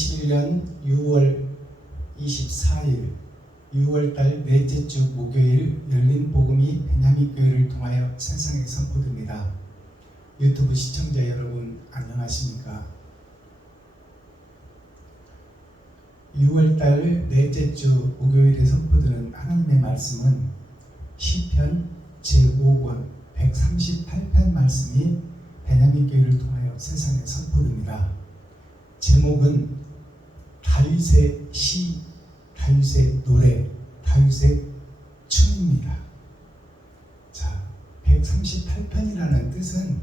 2021년 6월 24일 6월달 넷째 주 목요일 열린 복음이 베냐민 교회를 통하여 세상에 선포됩니다. 유튜브 시청자 여러분 안녕하십니까? 6월달 넷째 주 목요일에 선포되는 하나님의 말씀은 시편 제5권 138편 말씀이 베냐민 교회를 통하여 세상에 선포됩니다. 제목은 다윗의 시, 다윗의 노래, 다윗의 춤입니다. 자, 138편이라는 뜻은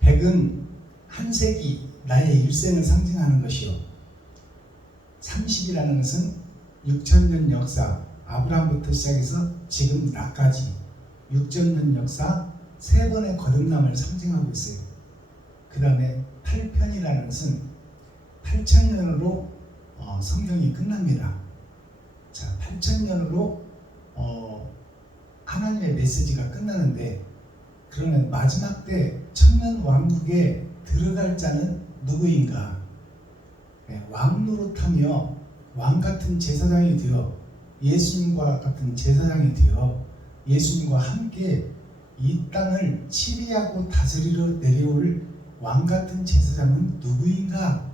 100은 한 세기 나의 일생을 상징하는 것이요, 30이라는 것은 6,000년 역사, 아브라함부터 시작해서 지금 나까지 6,000년 역사 3번의 거듭남을 상징하고 있어요. 그 다음에 8편이라는 것은 8,000년으로 성경이 끝납니다. 자, 8,000년으로 하나님의 메시지가 끝나는데, 그러면 마지막 때 천년 왕국에 들어갈 자는 누구인가? 왕 노릇하며 왕같은 제사장이 되어 예수님과 같은 제사장이 되어 예수님과 함께 이 땅을 치리하고 다스리러 내려올 왕같은 제사장은 누구인가?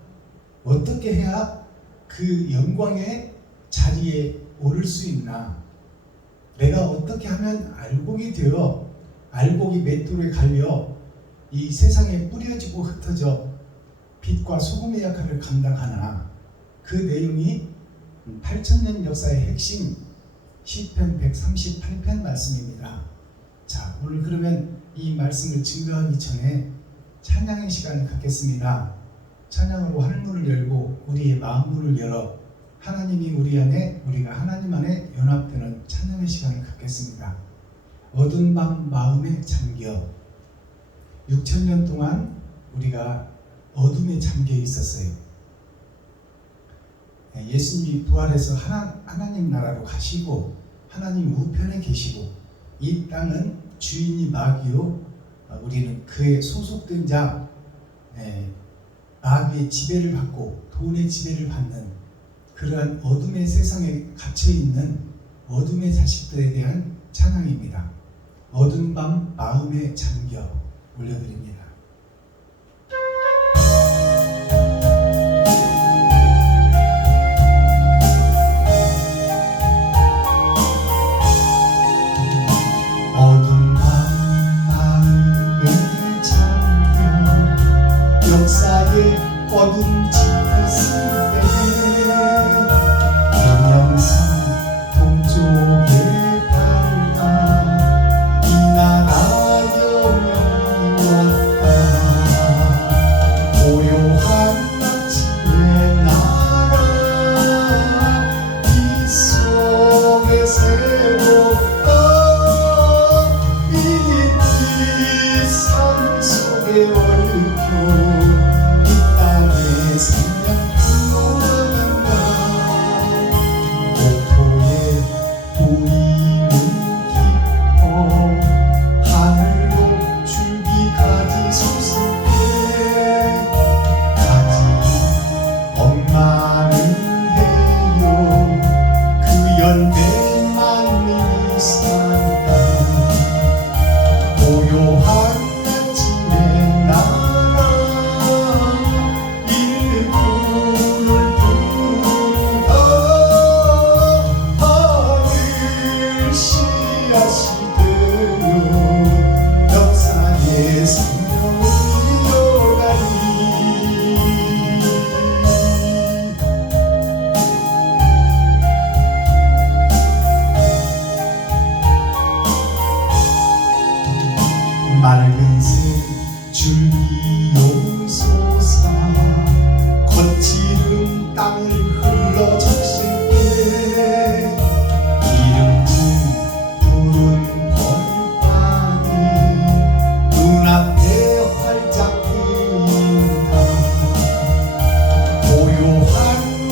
어떻게 해야 그 영광의 자리에 오를 수 있나? 내가 어떻게 하면 알곡이 되어 알곡이 맷돌에 갈려 이 세상에 뿌려지고 흩어져 빛과 소금의 역할을 감당하나? 그 내용이 8,000년 역사의 핵심 시편 138편 말씀입니다. 자, 오늘 그러면 이 말씀을 증거하기 전에 찬양의 시간을 갖겠습니다. 찬양으로 하늘문을 열고 우리의 마음문을 열어 하나님이 우리 안에, 우리가 하나님 안에 연합되는 찬양의 시간을 갖겠습니다. 어두운 밤 마음에 잠겨. 6,000년 동안 우리가 어둠에 잠겨 있었어요. 예수님이 부활해서 하나님 나라로 가시고 하나님 우편에 계시고 이 땅은 주인이 마귀요, 우리는 그의 소속된 자, 마귀의 지배를 받고 돈의 지배를 받는 그러한 어둠의 세상에 갇혀있는 어둠의 자식들에 대한 찬양입니다. 어두운 밤 마음에 잠겨 올려드립니다. 어둠 짙었을 때 동영상 동쪽에 밝아 이 나라 영영이 왔다. 고요한 아침의 나라 빛 속에 새롭다. 이 삶 속에 얽혀 생명 흘러간다. 공포에 보이는 깊어 하늘로 줄기 가지 솟을 때 가지 엄마를 해요. 그 열매만 미리 산다. 고요한 아침에 나라 맑은 새 줄기 용솟아 거칠은 땅을 흘러 적실 때 기름진 푸른 벌판이 눈앞에 활짝 트인다. 고요한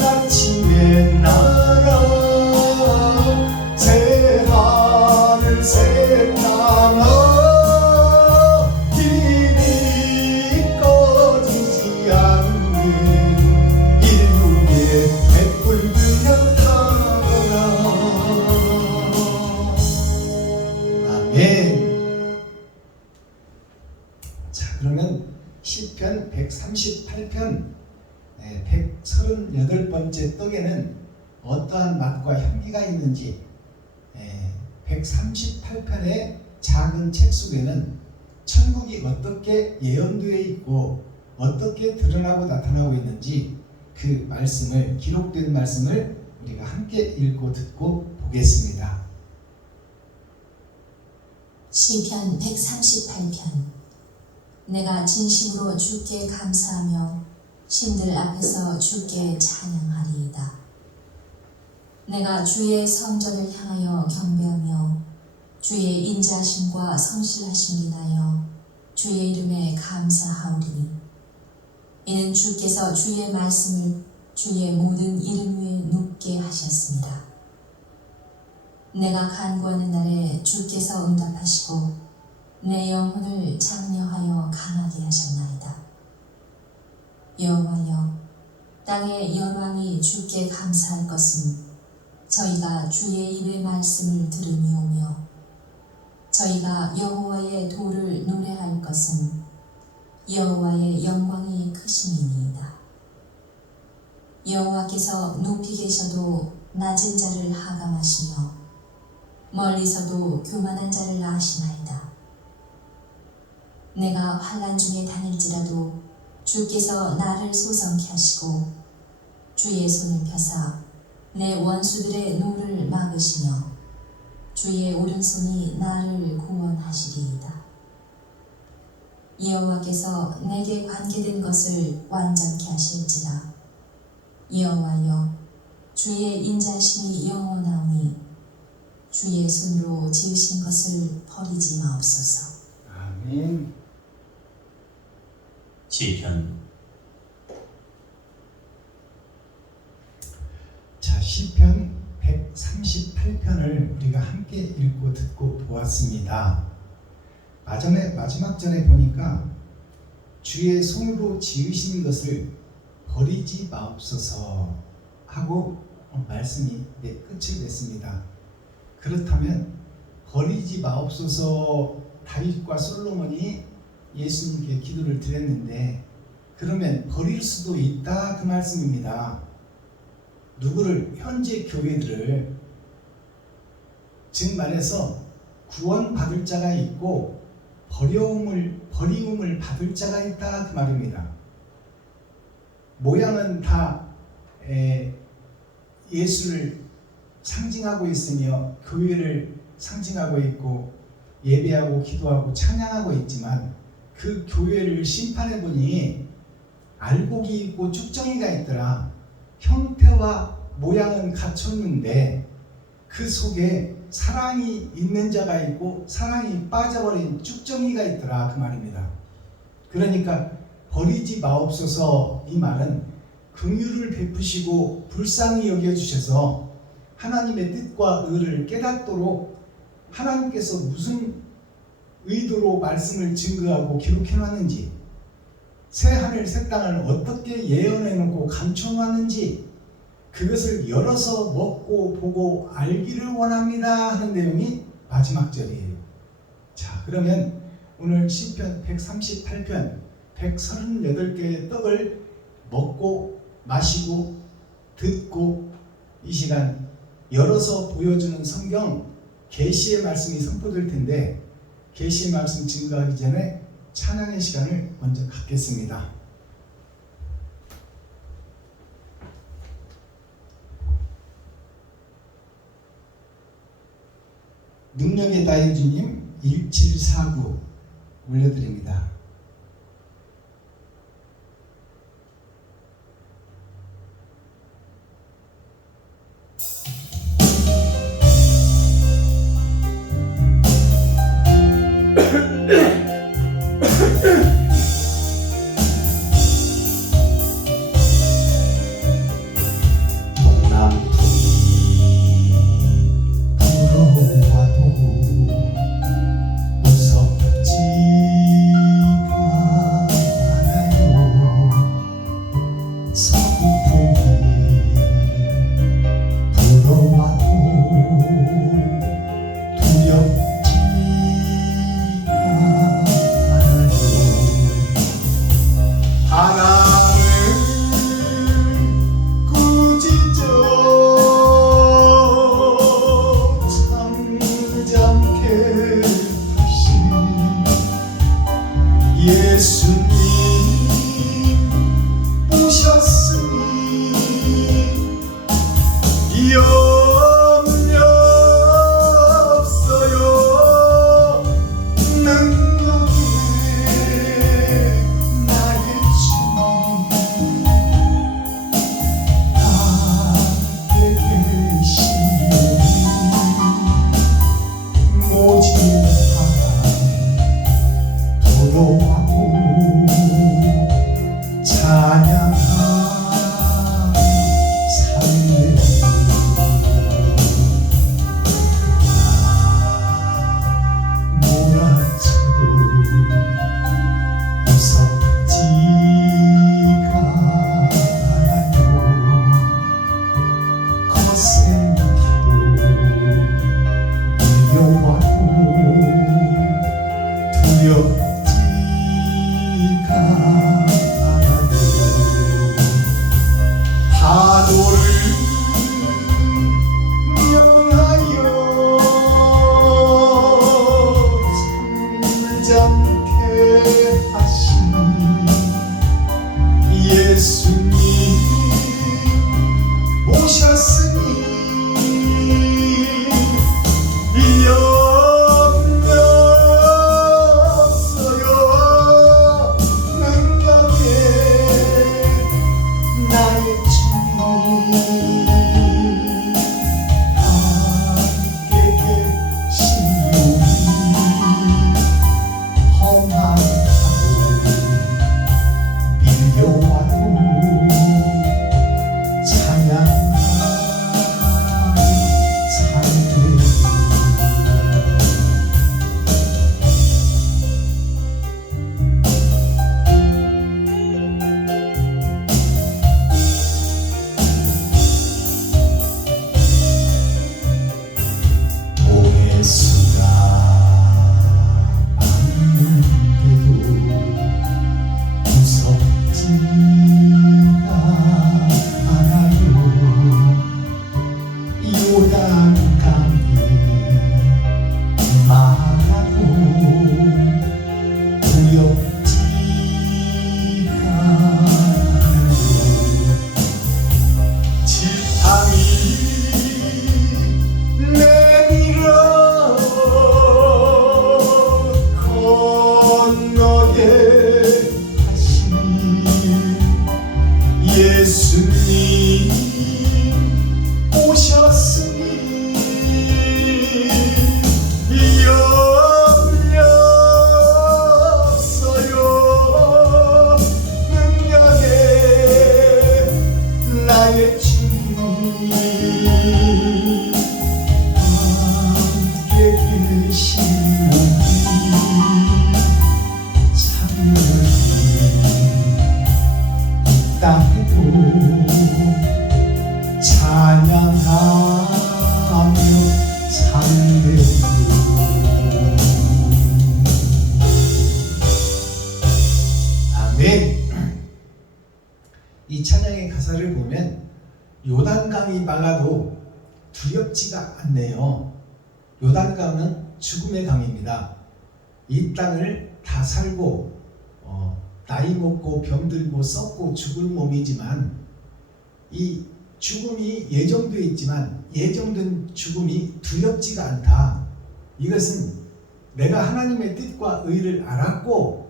아침의 나라 새 하늘 새 땅 시편 138편 138번째 떡에는 어떠한 맛과 향기가 있는지 138편의 작은 책 속에는 천국이 어떻게 예언되어 있고 어떻게 드러나고 나타나고 있는지 그 말씀을, 기록된 말씀을 우리가 함께 읽고 듣고 보겠습니다. 시편 138편. 내가 진심으로 주께 감사하며 신들 앞에서 주께 찬양하리이다. 내가 주의 성전을 향하여 경배하며 주의 인자하심과 성실하심을 인하여 주의 이름에 감사하오리니 이는 주께서 주의 말씀을 주의 모든 이름 위에 높게 하셨습니다. 내가 간구하는 날에 주께서 응답하시고 내 영혼을 장려하여 강하게 하셨나이다. 여호와여, 땅의 열왕이 주께 감사할 것은 저희가 주의 입의 말씀을 들으미오며 저희가 여호와의 도를 노래할 것은 여호와의 영광이 크심이니이다. 여호와께서 높이 계셔도 낮은 자를 하감하시며 멀리서도 교만한 자를 아시나이다. 내가 환난 중에 다닐지라도 주께서 나를 소성케 하시고 주의 손을 펴사 내 원수들의 노를 막으시며 주의 오른손이 나를 구원하시리이다. 여호와께서 내게 관계된 것을 완전케 하실지라. 여호와여, 주의 인자심이 영원하오니 주의 손으로 지으신 것을 버리지 마옵소서. 아멘. 시편. 자, 시편 138편을 우리가 함께 읽고 듣고 보았습니다. 마지막 전에 보니까 주의 손으로 지으신 것을 버리지 마옵소서 하고 말씀이 끝을 냈습니다. 그렇다면 버리지 마옵소서 다윗과 솔로몬이 예수님께 기도를 드렸는데 그러면 버릴 수도 있다 그 말씀입니다. 누구를? 현재 교회들을. 즉 말해서 구원받을 자가 있고 버리움을 받을 자가 있다 그 말입니다. 모양은 다 예수를 상징하고 있으며 교회를 상징하고 있고 예배하고 기도하고 찬양하고 있지만 그 교회를 심판해 보니 알곡이 있고 쭉정이가 있더라. 형태와 모양은 갖췄는데 그 속에 사랑이 있는 자가 있고 사랑이 빠져버린 쭉정이가 있더라 그 말입니다. 그러니까 버리지 마옵소서 이 말은 긍휼을 베푸시고 불쌍히 여겨주셔서 하나님의 뜻과 의를 깨닫도록 하나님께서 무슨 의도로 말씀을 증거하고 기록해놨는지, 새 하늘 새 땅을 어떻게 예언해놓고 감춰놨는지 그것을 열어서 먹고 보고 알기를 원합니다 하는 내용이 마지막 절이에요. 자, 그러면 오늘 시편 138편 138개의 떡을 먹고 마시고 듣고 이 시간 열어서 보여주는 성경 계시의 말씀이 선포될 텐데 계시의 말씀 증거하기 전에 찬양의 시간을 먼저 갖겠습니다. 능력의 다해주님 1749 올려드립니다. 서구풍이 왜? 이 찬양의 가사를 보면 요단강이 막아도 두렵지가 않네요. 요단강은 죽음의 강입니다. 이 땅을 다 살고 나이 먹고 병들고 썩고 죽을 몸이지만 이 죽음이 예정되어 있지만 예정된 죽음이 두렵지가 않다. 이것은 내가 하나님의 뜻과 의를 알았고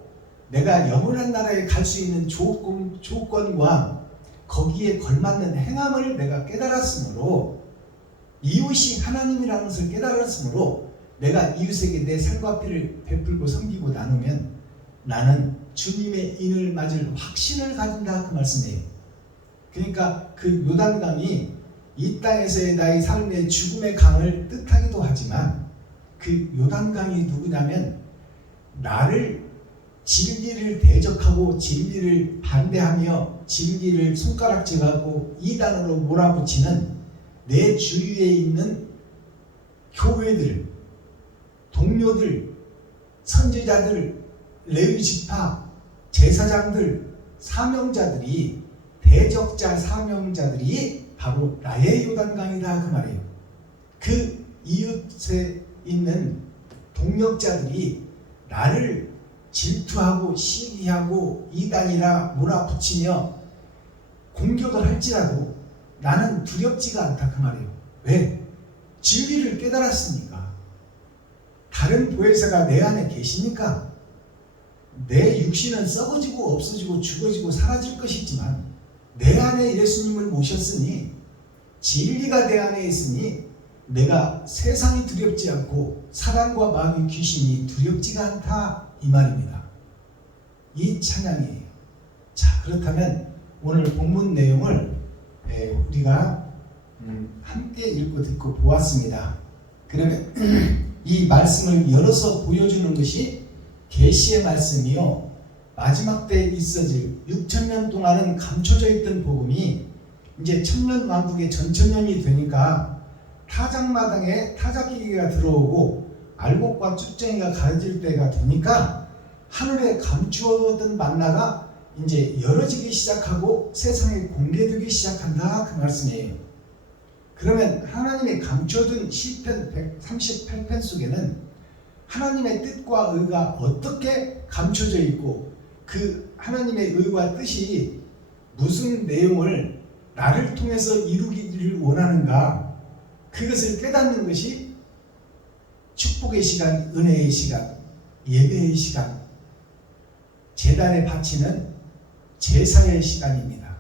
내가 영원한 나라에 갈 수 있는 조건과 거기에 걸맞는 행함을 내가 깨달았으므로 이웃이 하나님이라는 것을 깨달았으므로 내가 이웃에게 내 살과 피를 베풀고 섬기고 나누면 나는 주님의 인을 맞을 확신을 가진다 그 말씀이에요. 그러니까 그 요단강이 이 땅에서의 나의 삶의 죽음의 강을 뜻하기도 하지만 그 요단강이 누구냐면 나를 진리를 대적하고 진리를 반대하며 진리를 손가락질하고 이단으로 몰아붙이는 내 주위에 있는 교회들, 동료들, 선지자들, 레위 지파, 제사장들, 사명자들이 대적자 사명자들이 바로 나의 요단강이다 그 말이에요. 그 이웃에 있는 동력자들이 나를 질투하고 시기하고 이단이라 몰아붙이며 공격을 할지라도 나는 두렵지가 않다 그 말이에요. 왜? 진리를 깨달았으니까. 다른 보혜사가 내 안에 계시니까. 내 육신은 썩어지고 없어지고 죽어지고 사라질 것이지만 내 안에 예수님을 모셨으니 진리가 내 안에 있으니 내가 세상이 두렵지 않고 사람과 마귀 귀신이 두렵지가 않다 이 말입니다. 이 찬양이에요. 자, 그렇다면 오늘 본문 내용을 우리가 함께 읽고 듣고 보았습니다. 그러면 이 말씀을 열어서 보여주는 것이 계시의 말씀이요 마지막 때에 있어질 6천년 동안은 감춰져 있던 복음이 이제 천년왕국의 전천년이 되니까 타작마당에 타작기계가 들어오고 알곡과 쭉쟁이가 가려질 때가 되니까 하늘에 감추어둔 만나가 이제 열어지기 시작하고 세상에 공개되기 시작한다 그 말씀이에요. 그러면 하나님의 감춰둔 시편 138편 속에는 하나님의 뜻과 의가 어떻게 감춰져 있고 그 하나님의 의와 뜻이 무슨 내용을 나를 통해서 이루기를 원하는가 그것을 깨닫는 것이 축복의 시간, 은혜의 시간, 예배의 시간, 제단에 바치는 제사의 시간입니다.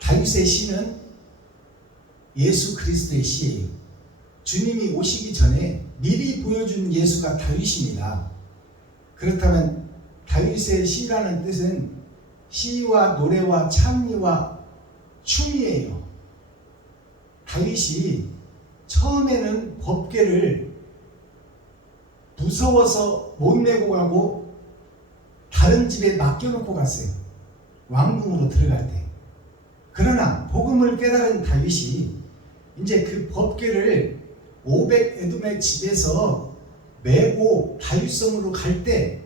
다윗의 시는 예수 그리스도의 시예요. 주님이 오시기 전에 미리 보여준 예수가 다윗입니다. 그렇다면 다윗의 시라는 뜻은 시와 노래와 찬미와 춤이에요. 다윗이 처음에는 법궤를 무서워서 못 메고 가고 다른 집에 맡겨놓고 갔어요. 왕궁으로 들어갈 때. 그러나 복음을 깨달은 다윗이 이제 그 법궤를 오벳에돔의 집에서 메고 다윗성으로 갈 때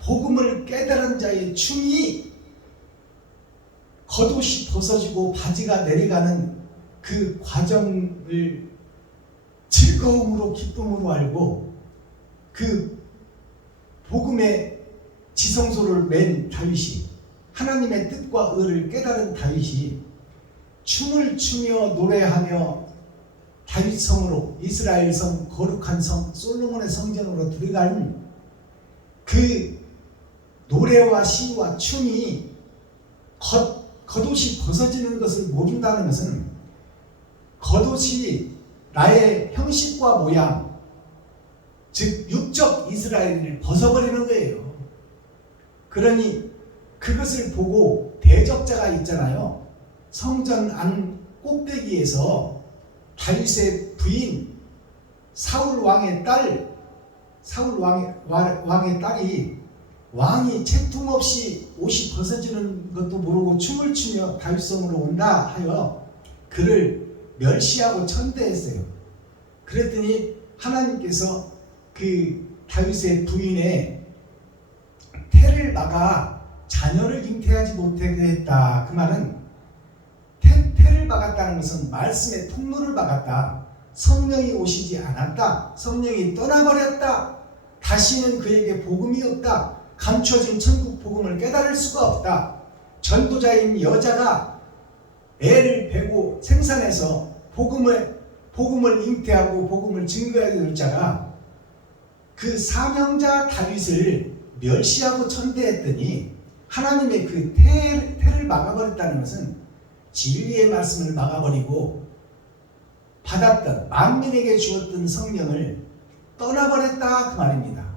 복음을 깨달은 자의 춤이 겉옷이 벗어지고 바지가 내려가는 그 과정을 즐거움으로 기쁨으로 알고 그 복음의 지성소를 맨 다윗이 하나님의 뜻과 의를 깨달은 다윗이 춤을 추며 노래하며 다윗성으로 이스라엘 성 거룩한 성 솔로몬의 성전으로 들어간 그 노래와 시와 춤이 겉옷이 벗어지는 것을 모른다는 것은 겉옷이 나의 형식과 모양 즉 육적 이스라엘을 벗어버리는 거예요. 그러니 그것을 보고 대적자가 있잖아요. 성전 안 꼭대기에서 다윗의 부인 사울 왕의 딸 사울 왕의 딸이 왕이 채통 없이 옷이 벗어지는 것도 모르고 춤을 추며 다윗성으로 온다 하여 그를 멸시하고 천대했어요. 그랬더니 하나님께서 그 다윗의 부인의 태를 태를 막아 자녀를 잉태하지 못하게 했다. 그 말은 태를 막았다는 것은 말씀의 통로를 막았다. 성령이 오시지 않았다. 성령이 떠나버렸다. 다시는 그에게 복음이 없다. 감춰진 천국 복음을 깨달을 수가 없다. 전도자인 여자가 애를 베고 생산해서 복음을 잉태하고 복음을 증거해야 될 자가 그 사명자 다윗을 멸시하고 천대했더니 하나님의 그 태를 막아버렸다는 것은 진리의 말씀을 막아버리고 받았던 만민에게 주었던 성령을 떠나버렸다 그 말입니다.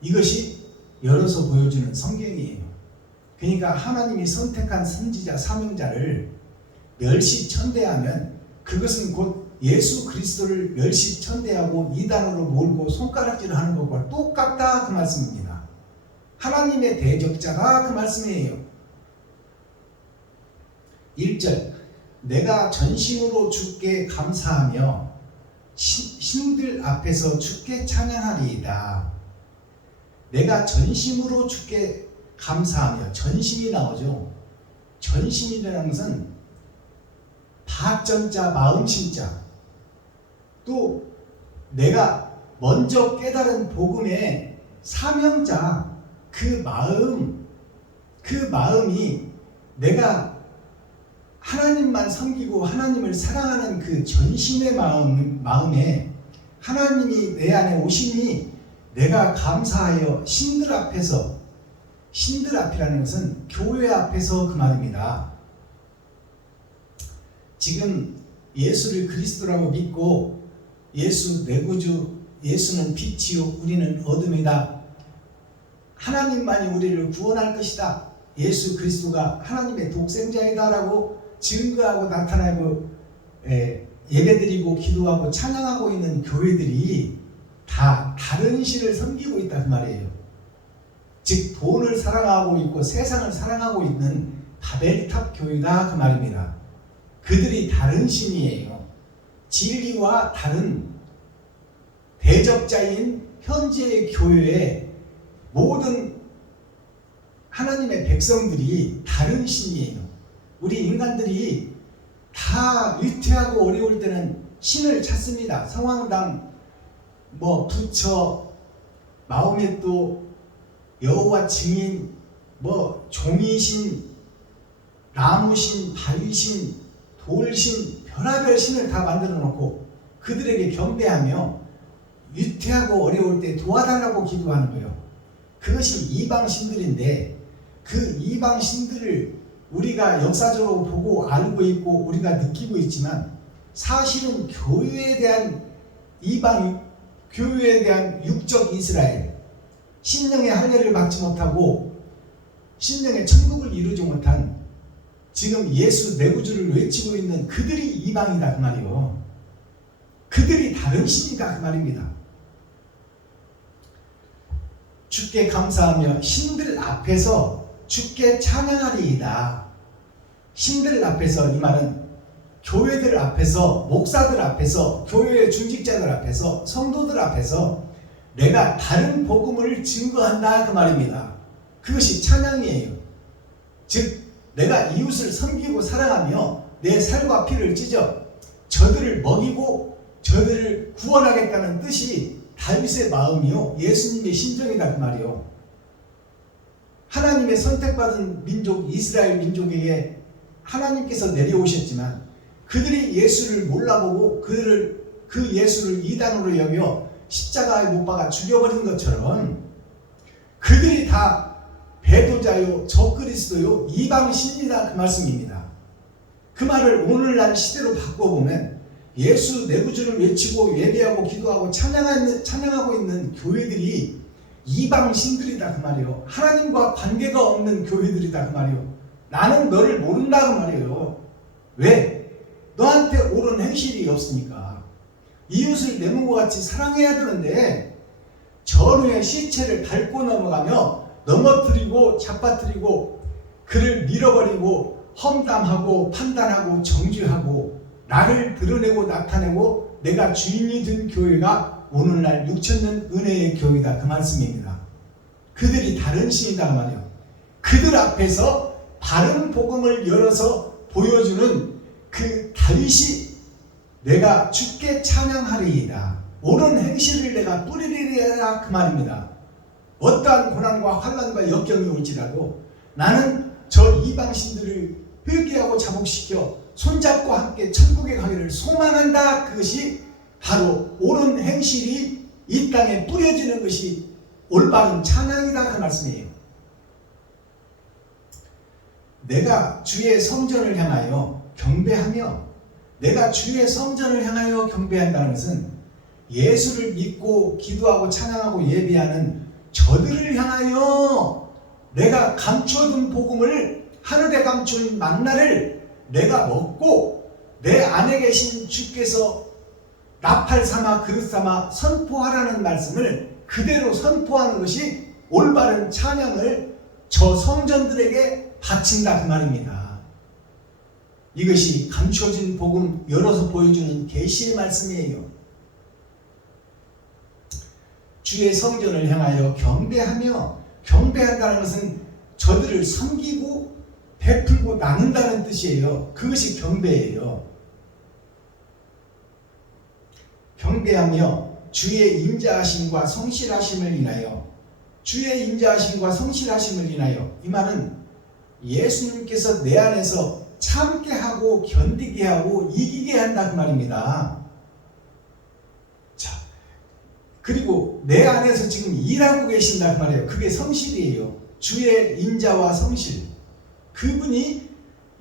이것이 열어서 보여주는 성경이에요. 그러니까 하나님이 선택한 선지자 사명자를 멸시천대하면 그것은 곧 예수 그리스도를 멸시천대하고 이단으로 몰고 손가락질을 하는 것과 똑같다 그 말씀입니다. 하나님의 대적자가 그 말씀이에요. 1절 내가 전심으로 주께 감사하며 신들 앞에서 주께 찬양하리이다. 내가 전심으로 주께 감사하며 전심이 나오죠. 전심이라는 것은 파전자 마음심자 또 내가 먼저 깨달은 복음의 사명자 그 마음이 내가 하나님만 섬기고 하나님을 사랑하는 그 전심의 마음에 하나님이 내 안에 오시니 내가 감사하여 신들 앞에서 신들 앞이라는 것은 교회 앞에서 그 말입니다. 지금 예수를 그리스도라고 믿고 예수 내 구주 예수는 빛이요 우리는 어둠이다. 하나님만이 우리를 구원할 것이다. 예수 그리스도가 하나님의 독생자이다 라고 증거하고 나타나고 예배드리고 기도하고 찬양하고 있는 교회들이 다 다른 신을 섬기고 있다 그 말이에요. 즉 돈을 사랑하고 있고 세상을 사랑하고 있는 바벨탑 교회다 그 말입니다. 그들이 다른 신이에요. 진리와 다른 대적자인 현재의 교회의 모든 하나님의 백성들이 다른 신이에요. 우리 인간들이 다 위태하고 어려울 때는 신을 찾습니다. 성황당, 부처, 마호메또, 여호와 증인, 종이신, 나무신, 바위신, 돌신, 별하별 신을 다 만들어 놓고 그들에게 경배하며 위태하고 어려울 때 도와달라고 기도하는 거예요. 그것이 이방 신들인데 그 이방 신들을 우리가 역사적으로 보고 알고 있고 우리가 느끼고 있지만 사실은 교회에 대한 교회에 대한 육적 이스라엘 신령의 할례를 받지 못하고 신령의 천국을 이루지 못한 지금 예수 내 구주를 외치고 있는 그들이 이방이다 그 말이요. 그들이 다른 신이다 그 말입니다. 주께 감사하며 신들 앞에서 주께 찬양하리이다. 신들 앞에서 이 말은 교회들 앞에서 목사들 앞에서 교회의 중직자들 앞에서 성도들 앞에서 내가 다른 복음을 증거한다 그 말입니다. 그것이 찬양이에요. 즉 내가 이웃을 섬기고 사랑하며 내 살과 피를 찢어 저들을 먹이고 저들을 구원하겠다는 뜻이 다윗의 마음이요 예수님의 심정이다 그 말이요. 하나님의 선택받은 민족 이스라엘 민족에게 하나님께서 내려오셨지만 그들이 예수를 몰라보고 그 예수를 이단으로 여겨 십자가에 못 박아 죽여버린 것처럼 그들이 다 배도자요 적그리스도요 이방신이다 그 말씀입니다. 그 말을 오늘날 시대로 바꿔보면 예수 내 구주를 외치고 예배하고 기도하고 찬양하고 있는 교회들이 이방신들이다 그 말이에요. 하나님과 관계가 없는 교회들이다 그 말이에요. 나는 너를 모른다 그 말이에요. 왜? 너한테 옳은 행실이 없으니까. 이웃을 내 몸과 같이 사랑해야 되는데 전우의 시체를 밟고 넘어가며 넘어뜨리고 잡아뜨리고 그를 밀어버리고 험담하고 판단하고 정죄하고 나를 드러내고 나타내고 내가 주인이 된 교회가 오늘날 6,000년 은혜의 교회다 그 말씀입니다. 그들이 다른 신이다 말이에요. 그들 앞에서 바른 복음을 열어서 보여주는 그 다윗이 내가 주께 찬양하리이다. 옳은 행실을 내가 뿌리리라 그 말입니다. 어떠한 고난과 환난과 역경이 올지라도 나는 저 이방신들을 회개하고 자복시켜 손잡고 함께 천국에 가기를 소망한다. 그것이 바로 옳은 행실이 이 땅에 뿌려지는 것이 올바른 찬양이다 그 말씀이에요. 내가 주의 성전을 향하여 경배하며, 내가 주의 성전을 향하여 경배한다는 것은 예수를 믿고 기도하고 찬양하고 예배하는 저들을 향하여 내가 감춰둔 복음을, 하늘에 감춘 만나를 내가 먹고 내 안에 계신 주께서 나팔 삼아 그릇 삼아 선포하라는 말씀을 그대로 선포하는 것이 올바른 찬양을 저 성전들에게 바친다 그 말입니다. 이것이 감춰진 복음 열어서 보여주는 계시의 말씀이에요. 주의 성전을 향하여 경배하며, 경배한다는 것은 저들을 섬기고 베풀고 나눈다는 뜻이에요. 그것이 경배예요. 경배하며 주의 인자하심과 성실하심을 인하여, 주의 인자하심과 성실하심을 인하여, 이 말은 예수님께서 내 안에서 참게 하고 견디게 하고 이기게 한다 그 말입니다. 자, 그리고 내 안에서 지금 일하고 계신다 그 말이에요. 그게 성실이에요. 주의 인자와 성실. 그분이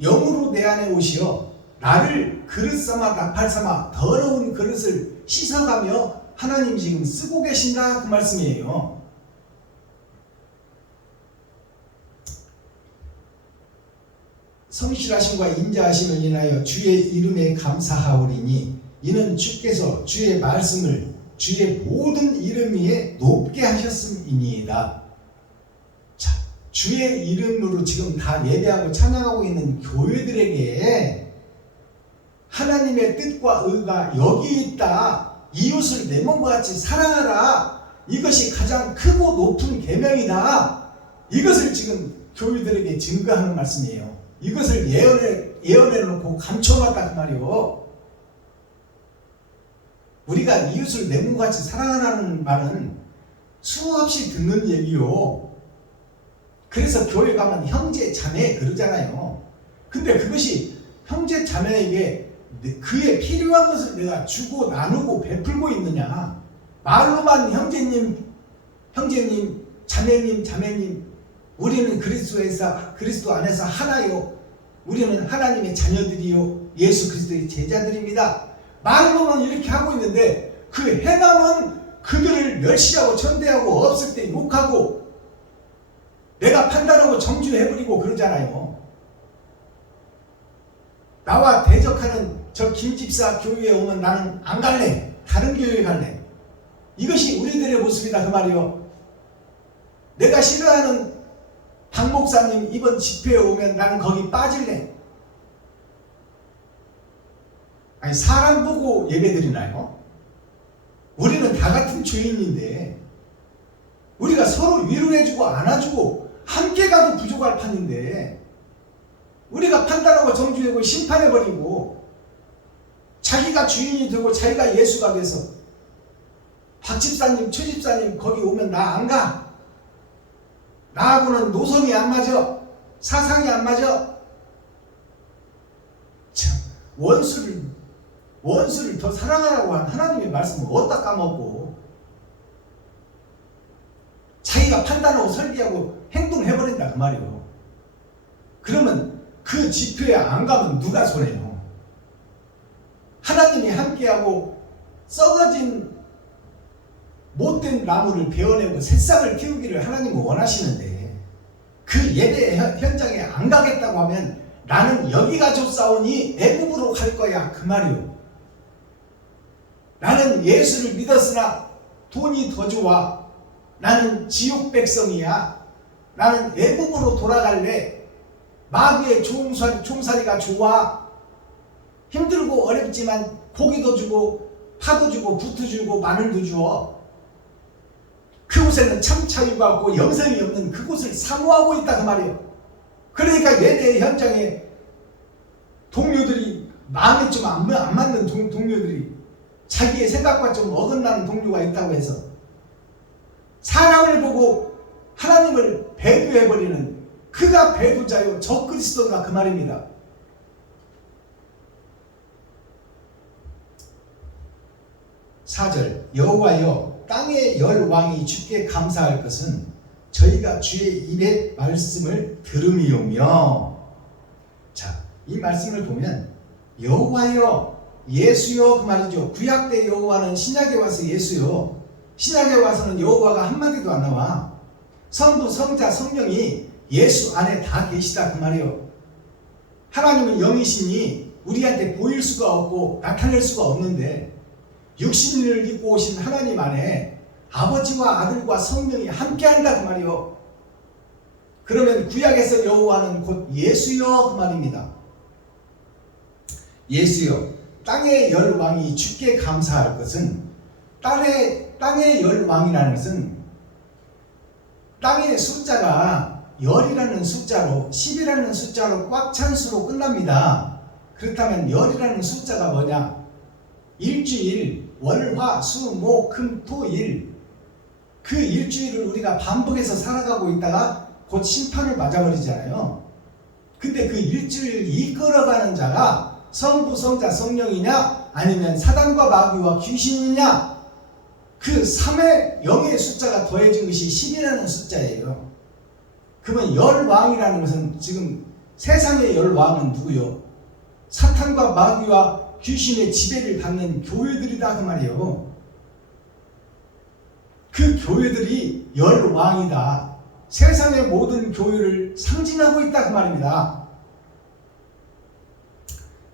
영으로 내 안에 오시어 나를 그릇 삼아 나팔 삼아 더러운 그릇을 씻어가며 하나님 지금 쓰고 계신다 그 말씀이에요. 성실하심과 인자하심을 인하여 주의 이름에 감사하오리니 이는 주께서 주의 말씀을 주의 모든 이름 위에 높게 하셨음이니이다. 자, 주의 이름으로 지금 다 예배하고 찬양하고 있는 교회들에게 하나님의 뜻과 의가 여기 있다. 이웃을 내 몸과 같이 사랑하라. 이것이 가장 크고 높은 계명이다. 이것을 지금 교회들에게 증거하는 말씀이에요. 이것을 예언해 놓고 감춰놨다 그 말이요. 우리가 이웃을 내 몸과 같이 사랑하라는 말은 수없이 듣는 얘기요. 그래서 교회 가면 형제 자매 그러잖아요. 근데 그것이 형제 자매에게 그의 필요한 것을 내가 주고 나누고 베풀고 있느냐. 말로만 형제님, 자매님, 우리는 그리스도 안에서 하나요. 우리는 하나님의 자녀들이요. 예수 그리스도의 제자들입니다. 말로만 이렇게 하고 있는데 그 행함은 그들을 멸시하고 천대하고 없을 때 욕하고 내가 판단하고 정죄해버리고 그러잖아요. 나와 대적하는 저 김집사 교회에 오면 나는 안 갈래. 다른 교회에 갈래. 이것이 우리들의 모습이다 그 말이요. 내가 싫어하는 박 목사님 이번 집회에 오면 나는 거기 빠질래. 아니 사람 보고 예배드리나요? 우리는 다 같은 죄인인데 우리가 서로 위로해주고 안아주고 함께 가도 부족할 판인데 우리가 판단하고 정죄하고 심판해버리고 자기가 주인이 되고 자기가 예수가 돼서 박 집사님, 최 집사님 거기 오면 나 안 가. 나하고는 노선이 안 맞아. 사상이 안 맞아. 참, 원수를 더 사랑하라고 한 하나님의 말씀을 어디다 까먹고 자기가 판단하고 설계하고 행동해버린다 그 말이에요. 그러면 그 집회에 안 가면 누가 손해요? 하나님이 함께하고 썩어진 못된 나무를 베어내고 새싹을 키우기를 하나님은 원하시는데 그 예배 현장에 안 가겠다고 하면 나는 여기가 좋사오니 애굽으로 갈 거야 그 말이요. 나는 예수를 믿었으나 돈이 더 좋아. 나는 지옥 백성이야. 나는 애굽으로 돌아갈래. 마귀의 종살이가 좋아. 힘들고 어렵지만 고기도 주고 파도 주고 붓도 주고 마늘도 주어. 그곳에는 참 자유가 없고 영생이 없는 그곳을 사모하고 있다 그 말이에요. 그러니까 예배 현장에 동료들이 마음에 좀 안 맞는 동료들이 자기의 생각과 좀 어긋나는 동료가 있다고 해서 사람을 보고 하나님을 배교해버리는 그가 배교자요 적그리스도가 그 말입니다. (4절) 여호와여 땅의 열 왕이 주께 감사할 것은 저희가 주의 입의 말씀을 들음이오며. 자, 이 말씀을 보면 여호와여 예수여 그 말이죠. 구약 때 여호와는 신약에 와서 예수요, 신약에 와서는 여호와가 한마디도 안 나와. 성부 성자 성령이 예수 안에 다 계시다 그 말이에요. 하나님은 영이시니 우리한테 보일 수가 없고 나타낼 수가 없는데 육신을 입고 오신 하나님 안에 아버지와 아들과 성령이 함께한다 그 말이요. 그러면 구약에서 여호와는 곧 예수여 그 말입니다. 예수여 땅의 열 왕이 주께 감사할 것은, 땅의 열 왕이라는 것은 땅의 숫자가 열이라는 숫자로 10이라는 숫자로 꽉 찬 수로 끝납니다. 그렇다면 열이라는 숫자가 뭐냐? 일주일 월, 화, 수, 목, 금, 토, 일, 그 일주일을 우리가 반복해서 살아가고 있다가 곧 심판을 맞아버리잖아요. 근데 그 일주일을 이끌어가는 자가 성부, 성자, 성령이냐 아니면 사단과 마귀와 귀신이냐, 그 3의 0의 숫자가 더해진 것이 10이라는 숫자예요. 그러면 열왕이라는 것은 지금 세상의 열왕은 누구요? 사탄과 마귀와 귀신의 지배를 받는 교회들이다 그 말이에요. 그 교회들이 열왕이다. 세상의 모든 교회를 상징하고 있다 그 말입니다.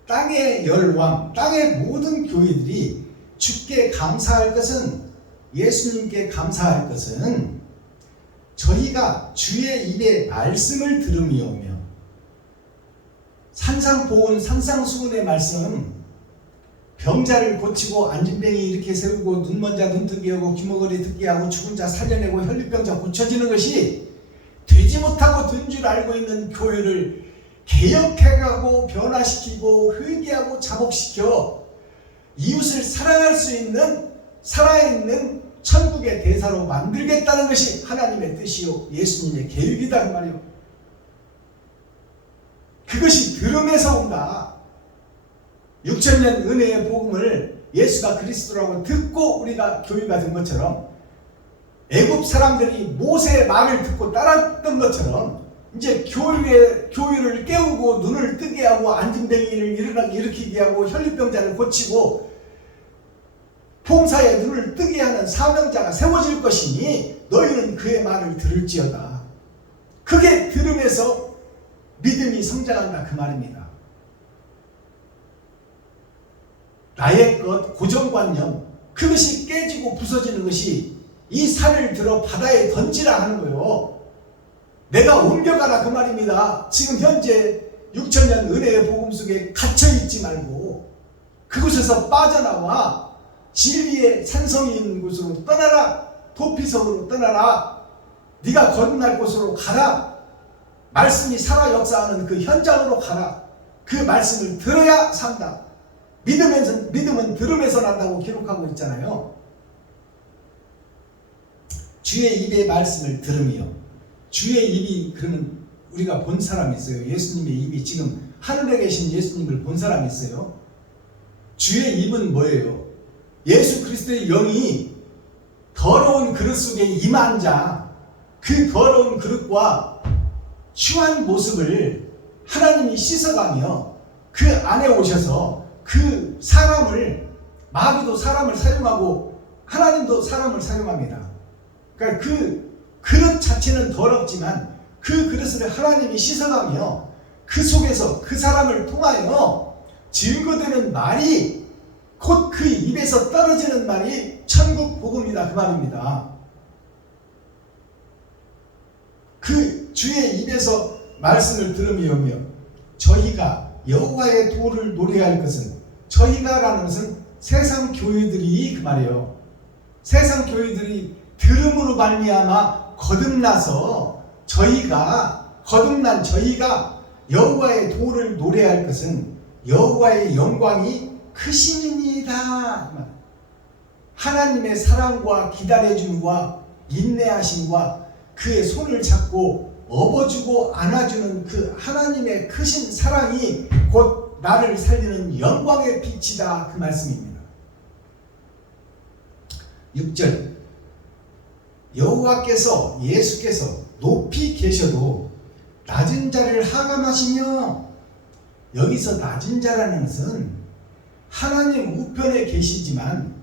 땅의 열왕, 땅의 모든 교회들이 주께 감사할 것은, 예수님께 감사할 것은 저희가 주의 입의 말씀을 들음이오며. 산상보훈 산상수훈의 말씀, 병자를 고치고 안진뱅이 이렇게 세우고 눈먼 자 눈뜨게 하고 귀머거리 듣게 하고 죽은 자 살려내고 혈류병자 고쳐지는 것이 되지 못하고 된 줄 알고 있는 교회를 개혁해가고 변화시키고 회개하고 자복시켜 이웃을 사랑할 수 있는 살아있는 천국의 대사로 만들겠다는 것이 하나님의 뜻이요 예수님의 계획이다 그 말이요. 그것이 들음에서 온다. 6,000년 은혜의 복음을 예수가 그리스도라고 듣고 우리가 교회가 된 것처럼, 애굽 사람들이 모세의 말을 듣고 따랐던 것처럼 이제 교회를 깨우고 눈을 뜨게 하고 안진뱅이를 일으키게 하고 혈류병자를 고치고 봉사에 눈을 뜨게 하는 사명자가 세워질 것이니 너희는 그의 말을 들을지어다. 그게 들음에서 믿음이 성장한다 그 말입니다. 나의 것, 고정관념, 그것이 깨지고 부서지는 것이 이 산을 들어 바다에 던지라 하는 거예요. 내가 옮겨가라 그 말입니다. 지금 현재 6,000년 은혜의 복음 속에 갇혀있지 말고 그곳에서 빠져나와 진리의 산성이 있는 곳으로 떠나라. 도피성으로 떠나라. 네가 거듭날 곳으로 가라. 말씀이 살아 역사하는 그 현장으로 가라. 그 말씀을 들어야 산다. 믿음은 들음에서 난다고 기록하고 있잖아요. 주의 입의 말씀을 들음이요. 주의 입이, 그러면 우리가 본 사람이 있어요. 예수님의 입이, 지금 하늘에 계신 예수님을 본 사람이 있어요. 주의 입은 뭐예요? 예수 그리스도의 영이 더러운 그릇 속에 임한 자, 그 더러운 그릇과 추한 모습을 하나님이 씻어가며 그 안에 오셔서 그 사람을, 마귀도 사람을 사용하고 하나님도 사람을 사용합니다. 그러니까 그 그릇 자체는 더럽지만 그 그릇을 하나님이 씻어가며 그 속에서 그 사람을 통하여 증거되는 말이, 곧 그 입에서 떨어지는 말이 천국 복음이다 그 말입니다. 그 주의 입에서 말씀을 들음이오며 저희가 여호와의 도를 노래할 것은, 저희가라는 것은 세상 교회들이 그 말이에요. 세상 교회들이 들음으로 말미암아 거듭난 저희가 여호와의 도를 노래할 것은 여호와의 영광이 크심이니이다. 하나님의 사랑과 기다려줌과 인내하심과 그의 손을 잡고 업어주고 안아주는 그 하나님의 크신 사랑이 곧 나를 살리는 영광의 빛이다. 그 말씀입니다. 6절 여호와께서 예수께서 높이 계셔도 낮은 자를 하감하시며, 여기서 낮은 자라는 것은 하나님 우편에 계시지만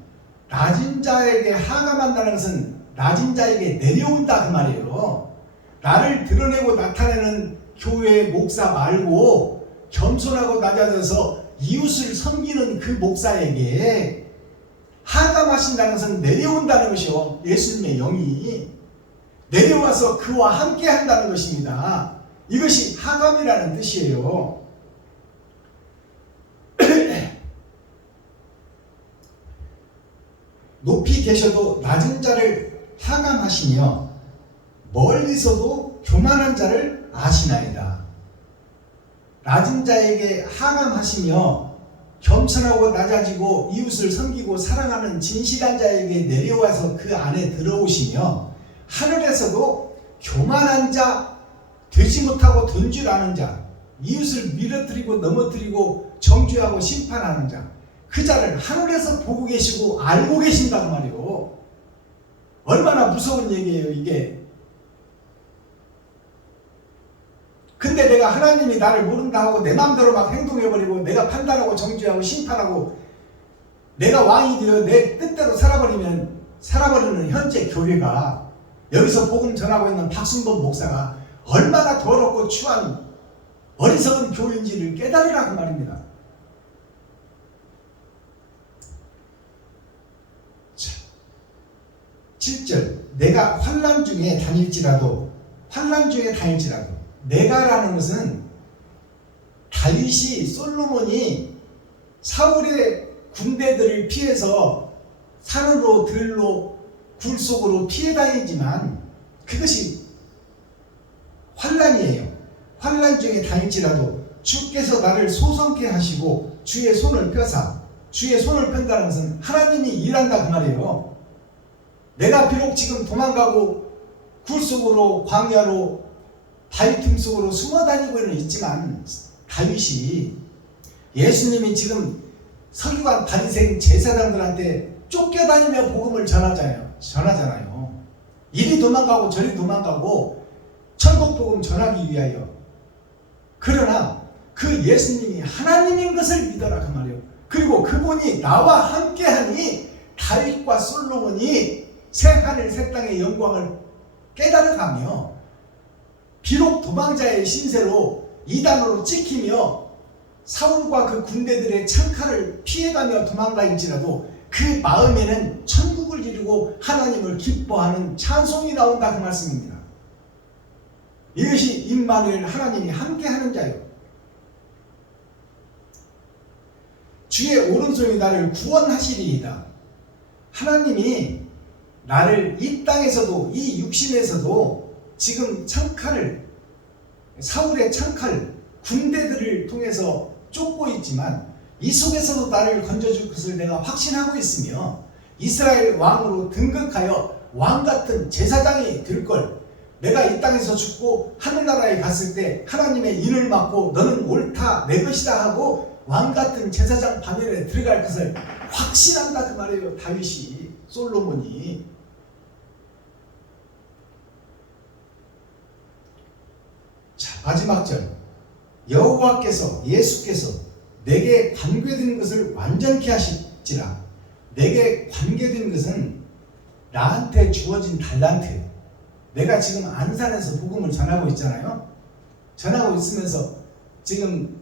낮은 자에게 하감한다는 것은 낮은 자에게 내려온다 그 말이에요. 나를 드러내고 나타내는 교회 목사 말고 겸손하고 낮아져서 이웃을 섬기는 그 목사에게 하감하신다는 것은 내려온다는 것이요. 예수님의 영이 내려와서 그와 함께 한다는 것입니다. 이것이 하감이라는 뜻이에요. 높이 계셔도 낮은 자를 하감하시며 멀리서도 교만한 자를 아시나이다. 낮은 자에게 하감하시며 겸손하고 낮아지고 이웃을 섬기고 사랑하는 진실한 자에게 내려와서 그 안에 들어오시며 하늘에서도 교만한 자, 되지 못하고 된 줄 아는 자, 이웃을 밀어뜨리고 넘어뜨리고 정죄하고 심판하는 자, 그 자를 하늘에서 보고 계시고 알고 계신단 말이에요. 얼마나 무서운 얘기예요 이게. 근데 내가 하나님이 나를 모른다 하고 내 마음대로 막 행동해버리고 내가 판단하고 정죄하고 심판하고 내가 왕이 되어 내 뜻대로 살아버리는 현재 교회가, 여기서 복음 전하고 있는 박순범 목사가 얼마나 더럽고 추한 어리석은 교인지를 깨달으라고 말입니다. 자, 7절 내가 환난 중에 다닐지라도 내가라는 것은 다윗이 솔로몬이 사울의 군대들을 피해서 산으로 들로 굴 속으로 피해 다니지만 그것이 환난이에요. 환난 중에 다닐지라도 주께서 나를 소성케 하시고 주의 손을 펴사, 주의 손을 편다는 것은 하나님이 일한다 그 말이에요. 내가 비록 지금 도망가고 굴 속으로 광야로 바위 틈 속으로 숨어 다니고는 있지만 다윗이 예수님이 지금 서기관 바리새인 제사장들한테 쫓겨다니며 복음을 전하잖아요. 이리 도망가고 저리 도망가고 천국 복음 전하기 위하여. 그러나 그 예수님이 하나님인 것을 믿어라 그 말이에요. 그리고 그분이 나와 함께하니 다윗과 솔로몬이 새 하늘 새 땅의 영광을 깨달아가며 비록 도망자의 신세로 이단으로 찍히며 사울과 그 군대들의 창칼을 피해가며 도망다닐지라도 그 마음에는 천국을 이루고 하나님을 기뻐하는 찬송이 나온다 그 말씀입니다. 이것이 임마누엘 하나님이 함께하는 자요. 주의 오른손이 나를 구원하시리이다. 하나님이 나를 이 땅에서도 이 육신에서도 지금 창칼을, 사울의 창칼, 군대들을 통해서 쫓고 있지만 이 속에서도 나를 건져줄 것을 내가 확신하고 있으며 이스라엘 왕으로 등극하여 왕같은 제사장이 될 걸, 내가 이 땅에서 죽고 하늘나라에 갔을 때 하나님의 인을 맡고 너는 옳다 내 것이다 하고 왕같은 제사장 반열에 들어갈 것을 확신한다 그 말이에요. 다윗이, 솔로몬이. 자, 마지막 절 여호와께서 예수께서 내게 관계된 것을 완전케 하실지라. 내게 관계된 것은 나한테 주어진 달란트. 내가 지금 안산에서 복음을 전하고 있잖아요. 전하고 있으면서 지금